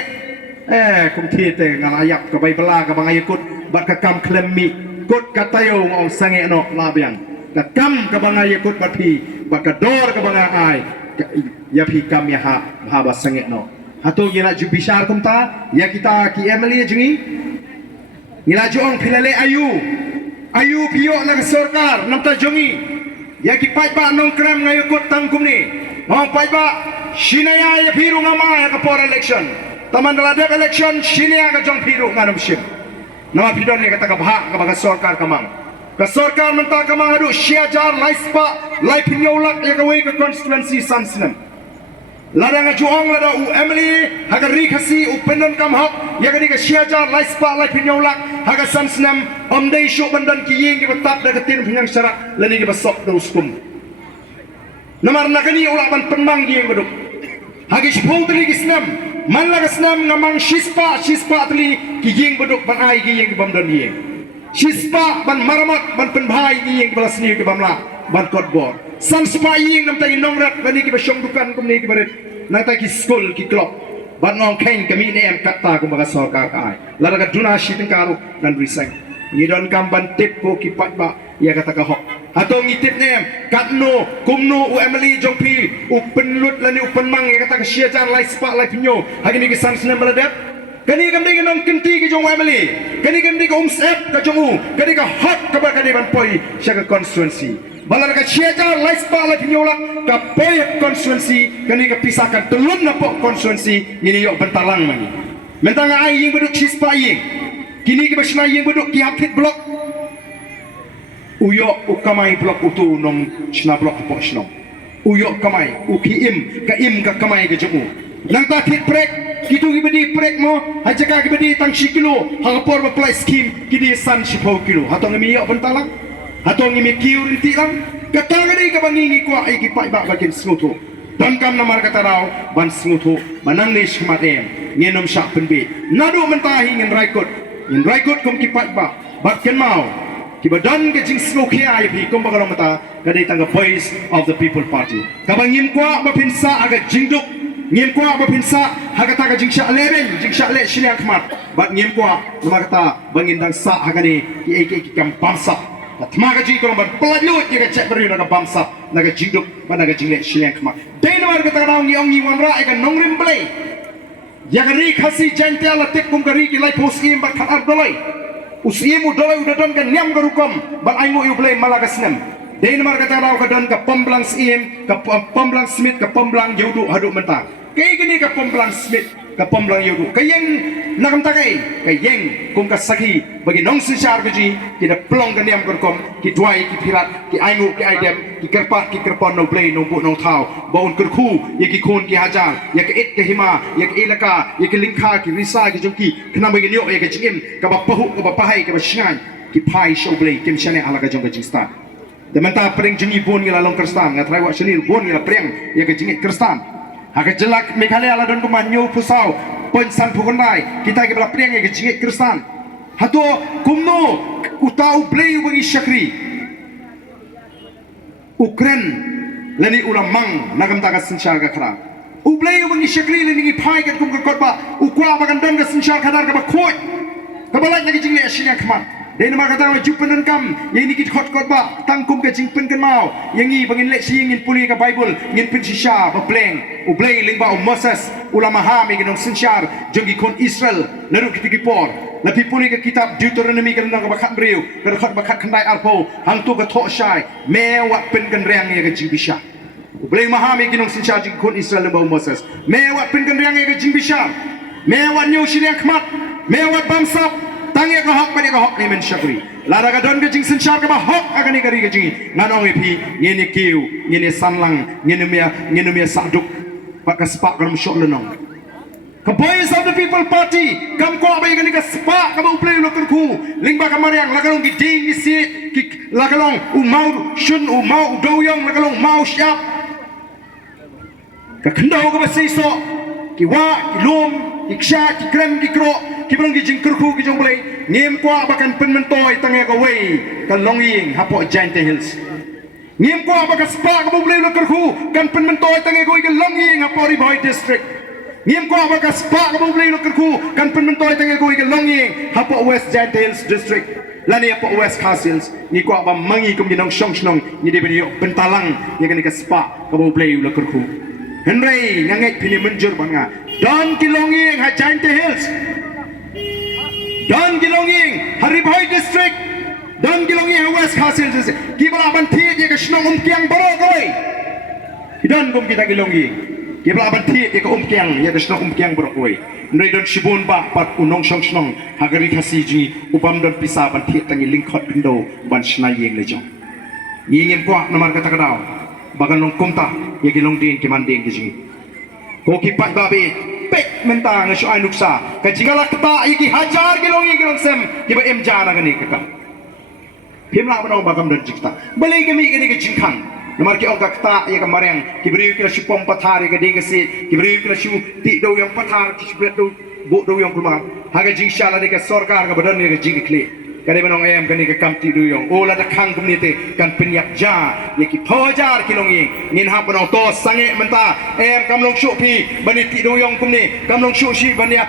kum thi te ngalayap ka bai bela ka bangayakut bat ka kam klemmi kot katayo ngong sange no labiang kakam kabangay kot bati bakador kabanga ay yapi kam ya ha ba sange no hato gina ju bishar kumta ya kita ki MLA jungi ngila jong pilale ayu pio na sarkar namta jungi ya ki pai ba nong kram ngayo kot tangkum ni ngong pai ba shinaya ya piru ngama ya kapor election taman daladep election shinya ka jong piru nganam shim nama pidon ni kata kabah kabaga sarkar kamang ka sarkar menta kamang adu syajar laispa lai pinyolak ya kawai ke constituency sansnem ladang juang lada u MLA haga rikasi u pendon kam hak ya kadi ke syajar laispa lai pinyolak haga sansnem omdei syuk bandan ki yeng ki betap da ketin pinyang syarat lani ki besok do uskum namar nakani ulak ban penmang ki yeng beduk hagi sepul tali ki senam man laga senam ngamang shispa tali ki yeng beduk ban ai ki yeng ki bamdan yeng shispa ban maramat ban penbhai ki yeng ki balas ni ki bamla ban kotbor san spa yeng nam tangi nongrat lani ki basyong dukan kum ni ki baret nang ta ki school ki klop ban ngong kain kami ni em kata kum baga sarkar ka ai lada ka duna shiting karu dan risang ni don kam ban tip ko ki pat ba ya kata ka hok atau ngitip nem katno kumno u MLA jongpi u penlut lani u penmang ya kata ka syajar lai spa lai pinyo hagi ni ki san snem baladap kani kam ding nang kenti ki jong MLA kani kam ding umsep ka jong u kani ka hot ka ba kani ban poi syaga constituency balar ka syajar lai spa lai pinyo la ka poi constituency kani ka pisahkan telun na po constituency ngini yo bentalang mani mentang ai yeng beduk sispa yeng kini ki basna yeng beduk ki hapit blok uyo ukamai blok utu nong shna blok po shno uyo kamai ukim ka kamai ke jemu nang ta thit prek kitu ki bedi prek mo hajaka ki bedi tang kilo hangapor ba play scheme ki di san 10 kilo hatong mi yo bentalang hatong mi kiu rinti lang katang ni ka bangingi ko ai ki pai ba bakin smutu dan kam namar kata raw ban smutu manang ni shmatem ngenom sha penbe nadu mentahi ngin raikot kom ki pai ba bakken mau kibadan ke jing slokia ya bi kom bagalong mata kadai tangga voice of the people party kabang ngim kwa bapinsa aga jingduk ngim kwa bapinsa haga taga jingsha 11 jingsha le shiliang khmat bat ngim kwa namakata bangin dang sa haga ni ki kam bamsa atma ga ji ko ban pelanut ya ga cek beri naga bamsa naga jingduk ban naga jingle shiliang khmat dai namar kata raw ngi ongi wanra aga nongrim play ya ga ri khasi jantia la tek kum gari ki lai posim bat khatar dolai usimu dolai udadan kan nyam garukom ban aingo yu blame malagasnem dein mar kata raw kadan ka pemblang sim ka pemblang smith ka pemblang yudu hadu menta kay gini ka pemblang smith ka pemblang yudu kayeng nakam takai kayeng kum ka sakhi bagi nong sishar gaji kida plong kan nyam garukom ki dwai ki pirat ki aingo ki aidem ki kerpon no blame no bu no thau baun kurku ye ki khon ki hajar ye ki it ki hima ye ki ilaka ye ki lingkha ki risa ki jongki kena bagi nyo ye ki jingim ka ba pahu ka ba pahai ka ba shingan ki pai show blame kim shane ala ka jong ka jingstan de menta pring jingi bon ngila long kristan ngatrai wa shenir bon ngila preng ye ki jingi kristan haka jelak Meghalaya ala don ko manyo pusau pon san phukondai kita ki bala preng ye ki jingi kristan hato kumno utau blame bagi syakri Ukraine lani ulamang nagam taga sinchar ka khara ublay wangi shakri lani ngi phai ka kum ka kotba ukwa bagan don ka sinchar khadar ka ba khoi ka balai nagi jingle ashinya khman Dari nama kata jumpa kam, yang ini kita kot ba, tangkum ke jingpen kan mau, yang ini bangin leksi ingin pulih ke Bible, ingin pensisya, berpleng, ubleng lingba Moses, ulama ham ingin sensyar, jenggi kon Israel, lalu kita gipor, lebih pulih ke kitab Deuteronomy kan nang bakat beriu, kan bakat kendai arpo, hantu ke tok syai, mewat pen kan reang yang ke jingbisya. Ubleng maham ingin sensyar jenggi kon Israel lingba Moses, mewat pen kan reang yang ke jingbisya, mewat nyusi yang kemat, mewat bangsa. Tangi ka hok bani ka hok ni men syakuri lara ka don ka jing sensyar ka ba hok agani kari ka jing nganong ipi ngini kiu ngini sanlang ngini mia saduk pak ka spak ka msyok lenong ka boys of the people party kam ko ba ngini ka spak ka ba uplay lo kan ku lingba ka mariang la ka long giding isi la ka long umau shun umau doyong la ka long mau syap ka kendau ka ba seiso ki wa ki lum ki ksha ki krem ki kro ki brong ki jing kerku ki jong boleh ngem kwa bakan pen mentoy tangai ka wei ka longing hapo giant hills ngem kwa bakan spa ka boleh lo kerku kan pen mentoy tangai ka longing hapo riboy district ngem kwa bakan spa ka boleh lo kerku kan pen mentoy tangai ka longing hapo west giant hills district lani hapo west castles ni kwa ba mangi kum ginong shong shnong ni de bini bentalang ni kan ka spa ka boleh lo kerku Henry ngangai pini menjur banga don kilonging ha giant hills Don Gilonging, Haribai District, Don Gilonging, West Castles, Kibla Banti, Jaka Shnong Kiang Baro Goi. Don Gum Kita Gilonging, Kibla Banti, Jaka Kiang, Jaka Shnong Kiang Baro Goi. Nri Don Shibun Ba, Pat Unong Shong Shnong, Hagari Kasiji, Ubam Don Pisa Banti, Tangi Linkot Pindo, Ban Shnaying Lejong. Yingin Kwa Namar Katakadao, Baganong Kumta, Yagilong Din, Kimanding Giji. Koki Pat Babi, pek mentang ngasyo anuksa kajingala kata iki hajar gilong sem kiba emjana gani kaka himla banong bagam dan jikta balai kami gani ke jingkang namar ki oga kata ya kamareng kibri kira shupom pathari ke dingasi kibri kira shu ti do yang pathar ki shubret do bo do yang kulma haga jingshala de ka sarkar ka badan ne jing kle kade banong em gani ke kamti do yang ola da khang kumni te kan penyak ja ye ki phajar kilong ngin ha banong to sange menta em kamlong shu pi bani ti do yang kumni kamlong shu shi bania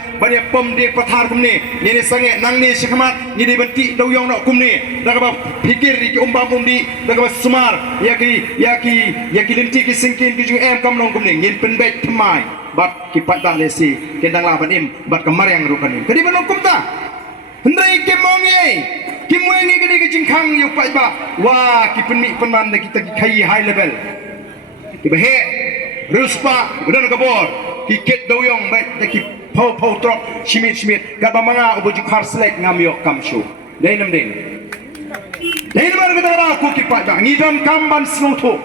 pom de pathar kumni ni sange nang ni shikmat ni de banti do yang no kumni daga ba pikir ki umbam umdi daga ba sumar ya ki linti ki singkin ki jung em kamlong kumni ngin penbet thmai bat ki patda lesi kendang la ban im bat kamar yang rukan kadi banong kumta Hendrai kemongi, kemongi kini kejingkang yuk pak ba, wah kipenmi penman kita kai high level, kibahe, ruspa, udah nakabor, kiket doyong baik, ki pau trok, simit, kata manga ubujuk harslek ngamyok kamshu, dai nam, dai nam kata aku kipak ba, ngidam kamban snoto,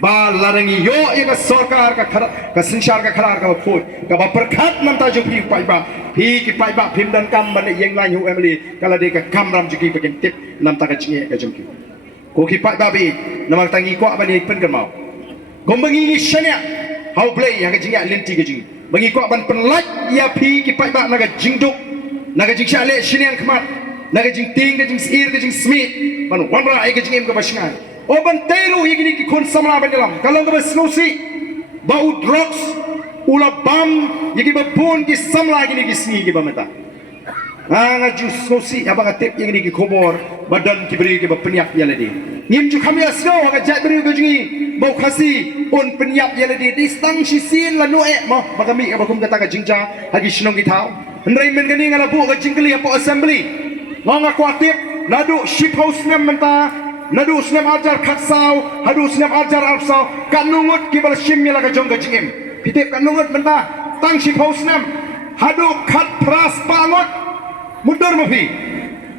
ba larangi yo ika sarkar ka sensyar ka kharar ka phoi ka ba perkhat nam ta ju phi pai ba phim dan kam ban yeng lai hu emli kala de ka kam ram ju ki pakin tip nam ta ka chinge ka jum ki ko ki pai ba bi nam ta ngi ko ba ni pen kan mau gom bangi ni shanya hau play ya ka jinga lenti ka jing bangi ko ban penlaj ya phi ki pai ba na ka jingduk na ka jing shale shinyang khmat na ka jing ting ka jing sir ka jing smith ban wanra ai ka jing em ka ba shingan Oban telu igini ki kon samla bandalam kalau ke besnusi bau drugs ula bam yigi bapun ki samla gini ki singi ki bamata anga ju snusi abang atep igini ki khobor badan ki beri ki bapniak yaladi ngim ju kami asno aga jat beri ki jingi bau khasi on penyak yaladi di stang shisin la noe mo bagami ka bakum kata ka jingja hagi shnong ki thau ndrai men gani ngala bu ka jingkli apo assembly ngonga ko atep nadu ship house nem menta Nadu snem ajar khatsau, hadu snem ajar arsau, kanungut kibal shimya laga jong gajingim. Pitip kanungut benda, tang ship house snem, hadu khat pras pangut, mudur mafi.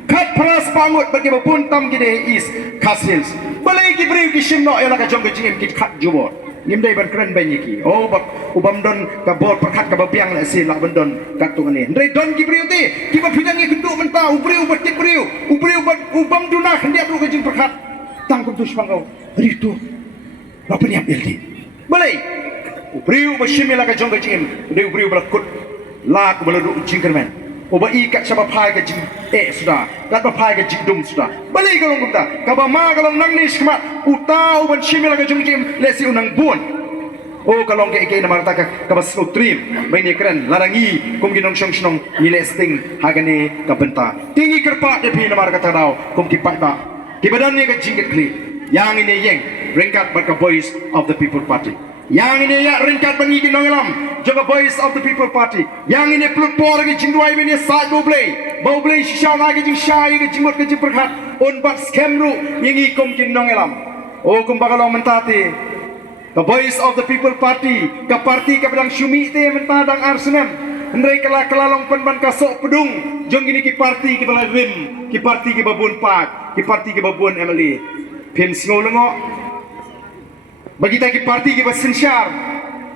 Khat pras pangut bagi bapun tam gide is khasils. Balai kibri kishim no laga jong gajingim kit khat jubor. Ngimdai ban keren banyi ki. Oh bak ubam don ka bor perkhat ka bapiang la sin la bandon katung ani. Ndai don kibri uti, kiba pidangi kenduk menta ubri ubat kibri, ubam duna khendiap lu gajing perkhat. Tangkum tu sepangau ritu apa ni ambil di balai ubriu bashimi la ka jong gajim de ubriu balakut la ku baladu jingkerman oba ikat sama pai ka jing sudah kat ba pai ka jingdum sudah balai galong kumta ka ba ma galong nang ni skma utau ban shimi la ka jong gajim lesi unang buon Oh kalong ke na marta ka bas trim may ni kren larangi kum ginong syong nilesting hagani ka benta tingi kerpa de pi na marka tadaw kum ki pa ba kibadan ni ka jingit kli yang ini yeng ringkat ber ka voice of the people party yang ini ya ringkat bangi ginong lam juga voice of the people party yang ini plut por ke jingduai ni sa boblei shisha na ke jing shai ke jingmot ke jingperkhat on bat scam ru yengi kum ginong lam oh kum bakalong mentati the voice of the people party ka parti ka pedang syumi te menta dang arsenam ndai kala kelalong penban ka sok pedung jong gini ki parti ki bala rim ki parti ki babun pak ki parti ki babun emily pim sngolengo bagi ta ki parti ki basin syar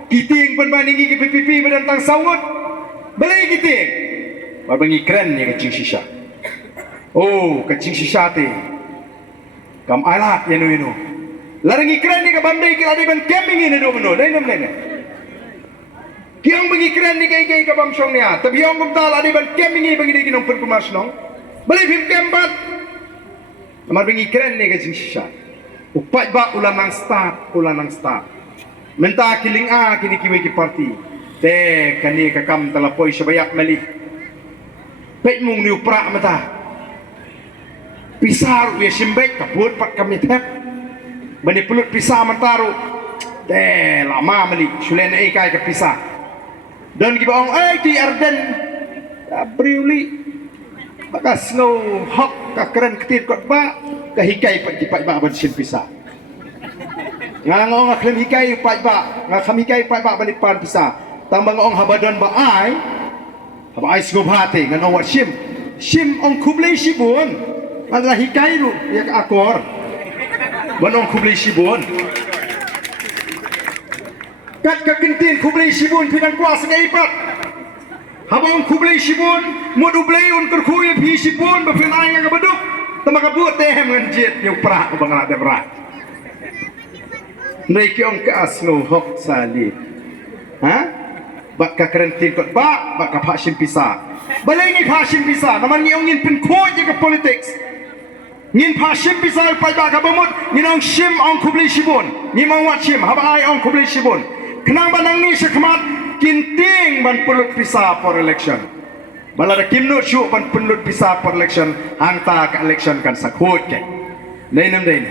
kiting penban ingi ki PPP bedantang sawut belai kiting babangi keren ni kecing shisha oh kecing shisha te kam alat yenu larangi keren ni ka bandai ki adi ban camping ini do meno dai nam lene kiang bagi keren ni kai ka bam song nia tapi yang kum tal adi ban camping ni bagi dai kinong perkumas nong beli phim kembat amar bagi keren ni ka jing shisha upai ba ulanang start menta kiling a kini kiwe ki party te kani ka kam talapoi sabayak mali pet mung ni upra mata pisar we simbek ka put pat kami thep bani pelut pisah mentaru lama meli sulen kai ke pisah dan ki baong ti arden abriuli bakas no hok ka keren ketit kot ba ka hikai pat ki pat ba ban sin pisah ngangong aklem hikai pat ba ngam hikai pat ba bani pan pisah tambang ong habadon ba ai sgob hate ngan awat sim ong kublei sibun adalah hikai ru ya akor Banong kublai sibun kat ka kintin kublai sibun pidan kuas ngai pat habang kublai sibun modu blai un kerkhuye phi sibun ba phin ai nga baduk tamaga buat tehem ngan jet yu pra bang ala de bra nei ki ong ka asno hok sali ha bak ka krentin kot ba bak ka phashim pisa balai ni phashim pisa naman ni ong in pin khoi je ka politics ngin phashim pisal pai ba ka bamut ngin ong shim ong kublai shibun ni mang wat shim haba ai ong kublai shibun kenang banang ni sekhmat kinting ban pelut pisa for election balada kimno shu ban pelut pisa for election angta ka election kan sakhut ke nei nam dei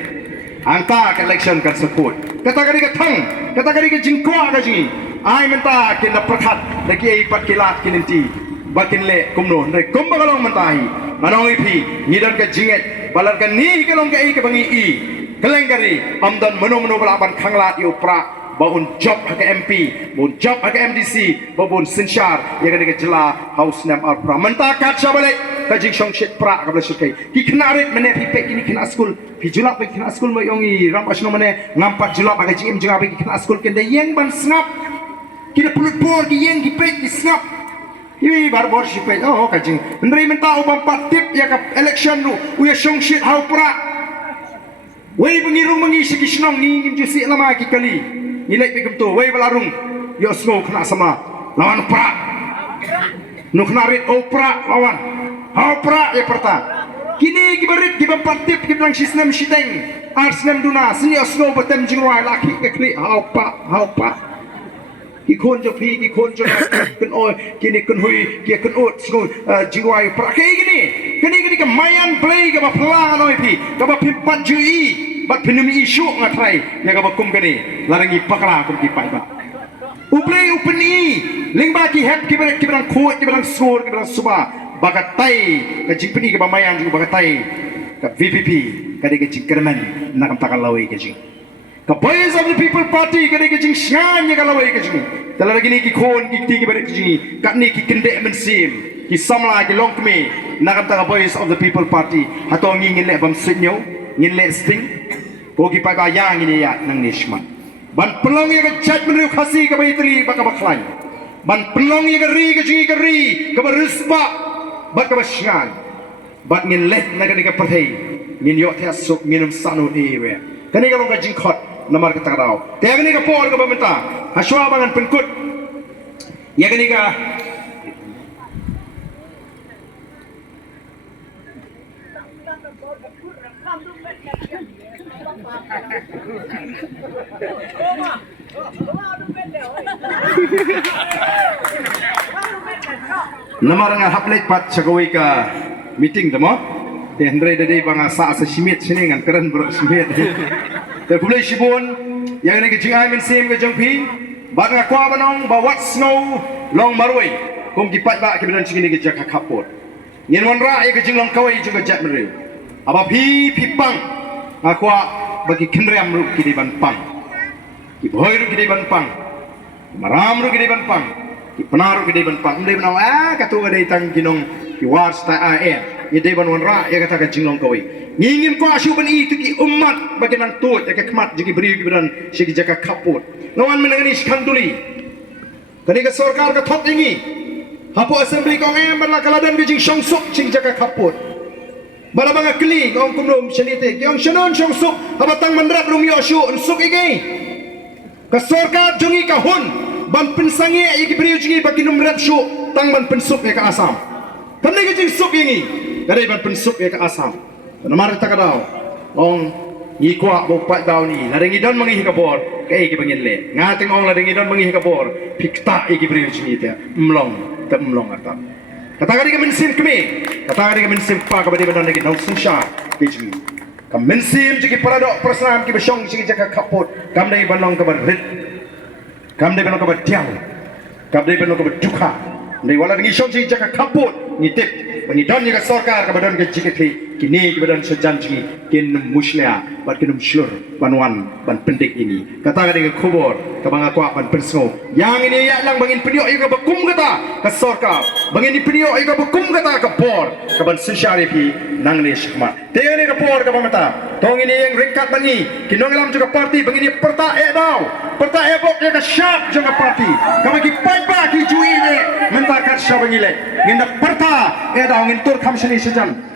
angta ka election kan sakhut kata kari ka thang kata kari ka jingkwa ka ji ai menta kin na prakhat lagi ai pat kilat kininti bakin le kumno nei kumbagalong mentahi manong ipi ngidan ka jinget balarkan ni kelong ke ke bangi i kelengkari amdan menu balaban khanglat yu pra baun job ke MP baun job ke MDC baun sinshar ya ke jela house nam ar pra menta kat sabale ka jing song shit pra ka blashkai ki khnarit mene pi pe kini khna school pi julap pe khna school mo yongi ram asno mene ngampat julap ka jing jinga pe khna school ke de yeng ban snap ki pulut por ki yeng ki pe ki snap ini baru worship oh kajing ndri menta ubam patip ya ka election nu uya song shit hau pra wei bengirung mengisi kisnong ni ngim jusi lama ki kali nilai pe tu wei balarung yo snow kena sama lawan pra nu kena rit oh pra lawan hau pra ya perta kini kibarit kibam patip kiblang sisnem shiteng arsnem duna sini snow betem jingwai laki ke kli hau pa ki khon jo phi ki khon jo kan oi kini kan hui ki kan ot sgo jiwai pra ke kini ka mayan play ka ba plang noi phi ka ba pimpat jui bat pinumi isu ngatrai ya ka ba kum kani larangi pakla kum ki pai ba uplay upni lingba ki het ki berang khot ki berang sur ki berang suba bagatai ka jingpini ka ba mayan ju bagatai ka VPP ka de ka jingkerman nakam takal lawi ka jing ka voice of the people party ka de ka jing shan ya ka lawi ka jing dalam lagi ni ki khon ki ti ki ber ki jing kat ni ki kende men sim ki samla ki long kme nakam ta voice of the people party hatong ngin le bam sinyo ngin le sting ko ki pa ba yang ni ya nang nishma ban pelong ya ka chat men khasi ka ba itri ba ka ba khlai ban pelong ya ka ri ka jing ka ri ka ba risba ba ka ba shan ba ngin le na ka ni ka parthai ngin yo thia suk ngin sanu ewe kani ka long ka jing khot namar ka takraw te ni ka por ka ba menta haswa bangan penkut ya kani ka Toma, Nama dengan haplet pat cakoi ka meeting demo. Hendrai dari banga sa simit sini ngan keren bro simit. Terpulai sibun yang ini kejingai mensim ke jengpi. Banga kwa banong bawat snow long marway. Kung kipat ba kebetulan sini kejak kapot. Nyen wanra ya kejing long kawai juga jak mereu. Aba pipang akwa bagi kenream ru kidi ban pang. Ki boy ru kidi ban pang. Maram ru kidi ban pang. Ki penaru kidi ban pang. Ndai banong katu ga dai tang kinong ki wars ta ye dai ban wanra ya kata kejing long kawai. Ngingin ko asu ban itu ki umat bagi nan tuat ya kemat jiki beri kebetulan sigi jaka kapot. Lawan menangani skanduli. Kani ka sarkar ka thot ingi. Hapo assembly kong berla kaladan bijing syongsuk cing jaka kaput. Bara banga kli kong kumrum syanite kyong syanon syongsuk habatang mandrat rum yoshu unsuk igi. Ka sorka jungi ka hun ban pensangi igi beriu jingi bagi numrat syu tang ban pensuk ya ka asam. Kamne ka jing suk ingi kadai ban pensuk ya ka asam. Namar ta kadau ong ikwa bo pat daw ni ladengi don mangi kabor kai igi bangin le ngating ong ladengi don mangi kabor pikta igi beriu jingi te mlong temlong atap. Katakan dia mensim kami. Katakan dia mensim pa kepada badan lagi nong sensha kejmi. Kam mensim jiki paradok perasaan ki besyong jiki jaka kapot. Kam dai banong ke berit. Kam dai banong ke betiang. Kam dai banong ke beduka. Dai wala ngi syong jiki jaka kapot ngitip. Bangidon jika sarkar ke badan ke jiki kini ke badan sejanji kin muslia ban kinum syur banwan ban pendik ini. Katakan dia kubur ke bang aku ban perso. Yang ini ya lang bangin peniok ika bekum kata ke sarkar. Bangin ini peniok ika bekum kata ke por ke ban syarifi nang ni syakmat. Tengah ni ke por ke mata. Tong ini yang ringkat bani kinong alam juga parti bangin ini perta daw. Perta ebok ya ke syap juga parti. Kami ki paipa ki jui ni mentakat syab ngile. Nginda perta daw ngin tur kam seni sejan.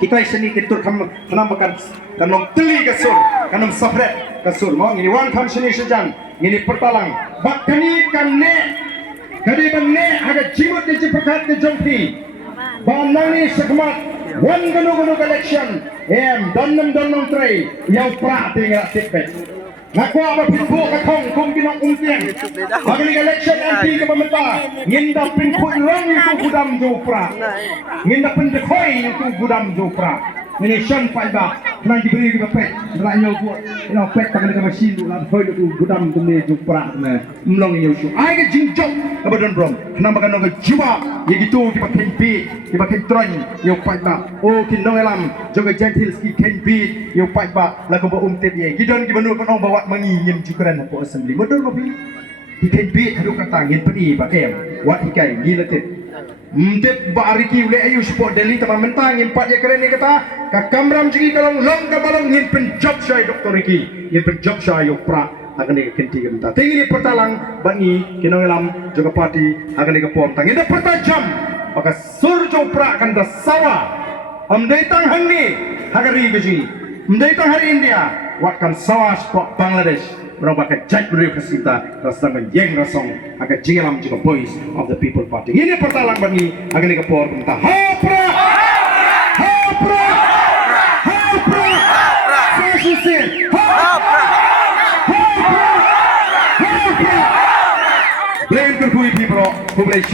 Kita seni kintur kam menambahkan kanong teli kasur kanong sapret kasur mo ngini wan kam seni sejan ngini pertalang bakani kanne kadi banne aga jimut ke jipakat ke jompi banani sakmat wan ganu election donnam tray yang pra tinggal tipet ngaku apa pinpu ka kong kung kinong umtiang bagi election MP ke pemerintah nginda pinpu lang itu gudam jopra nginda pendekoy itu gudam jopra ini syan paiba nang diberi ke pet belanyo buat ino pet tangan ke mesin lu lan hoy itu gudam tu ne jopra na mlong nyu su ai ke jingjok abadon brom kenapa kan ke jiwa ya gitu di pakai beat di pakai tron yo paiba oh kinong elam joga gentil ski ken beat yo paiba la ko umtet ye gidon ki banu ko bawa mengingin cukuran aku assembly betul kopi ikan bit haduk katangin pedi pakai wat ikai gila tet mtet bariki ule ayu support deli tamam mentangin pat ya keren ni kata ka kamram jigi kalong long ka balong ngin penjob syai doktor iki ngin penjob syai yo pra akan ni kenti kenta tinggi ni pertalang bangi kinong elam juga parti akan ni kapom tangin da pertajam maka surjo pra akan da sawa amdai tang hangni hagari beji amdai tang hari India watkan sawas pok Bangladesh merupakan jaj beri kesinta rasangan yang rasong akan jingalam juga voice of the people party ini pertalang bagi akan dikepor minta hapra hapra hapra sesisin hapra hapra hapra blame terkui people public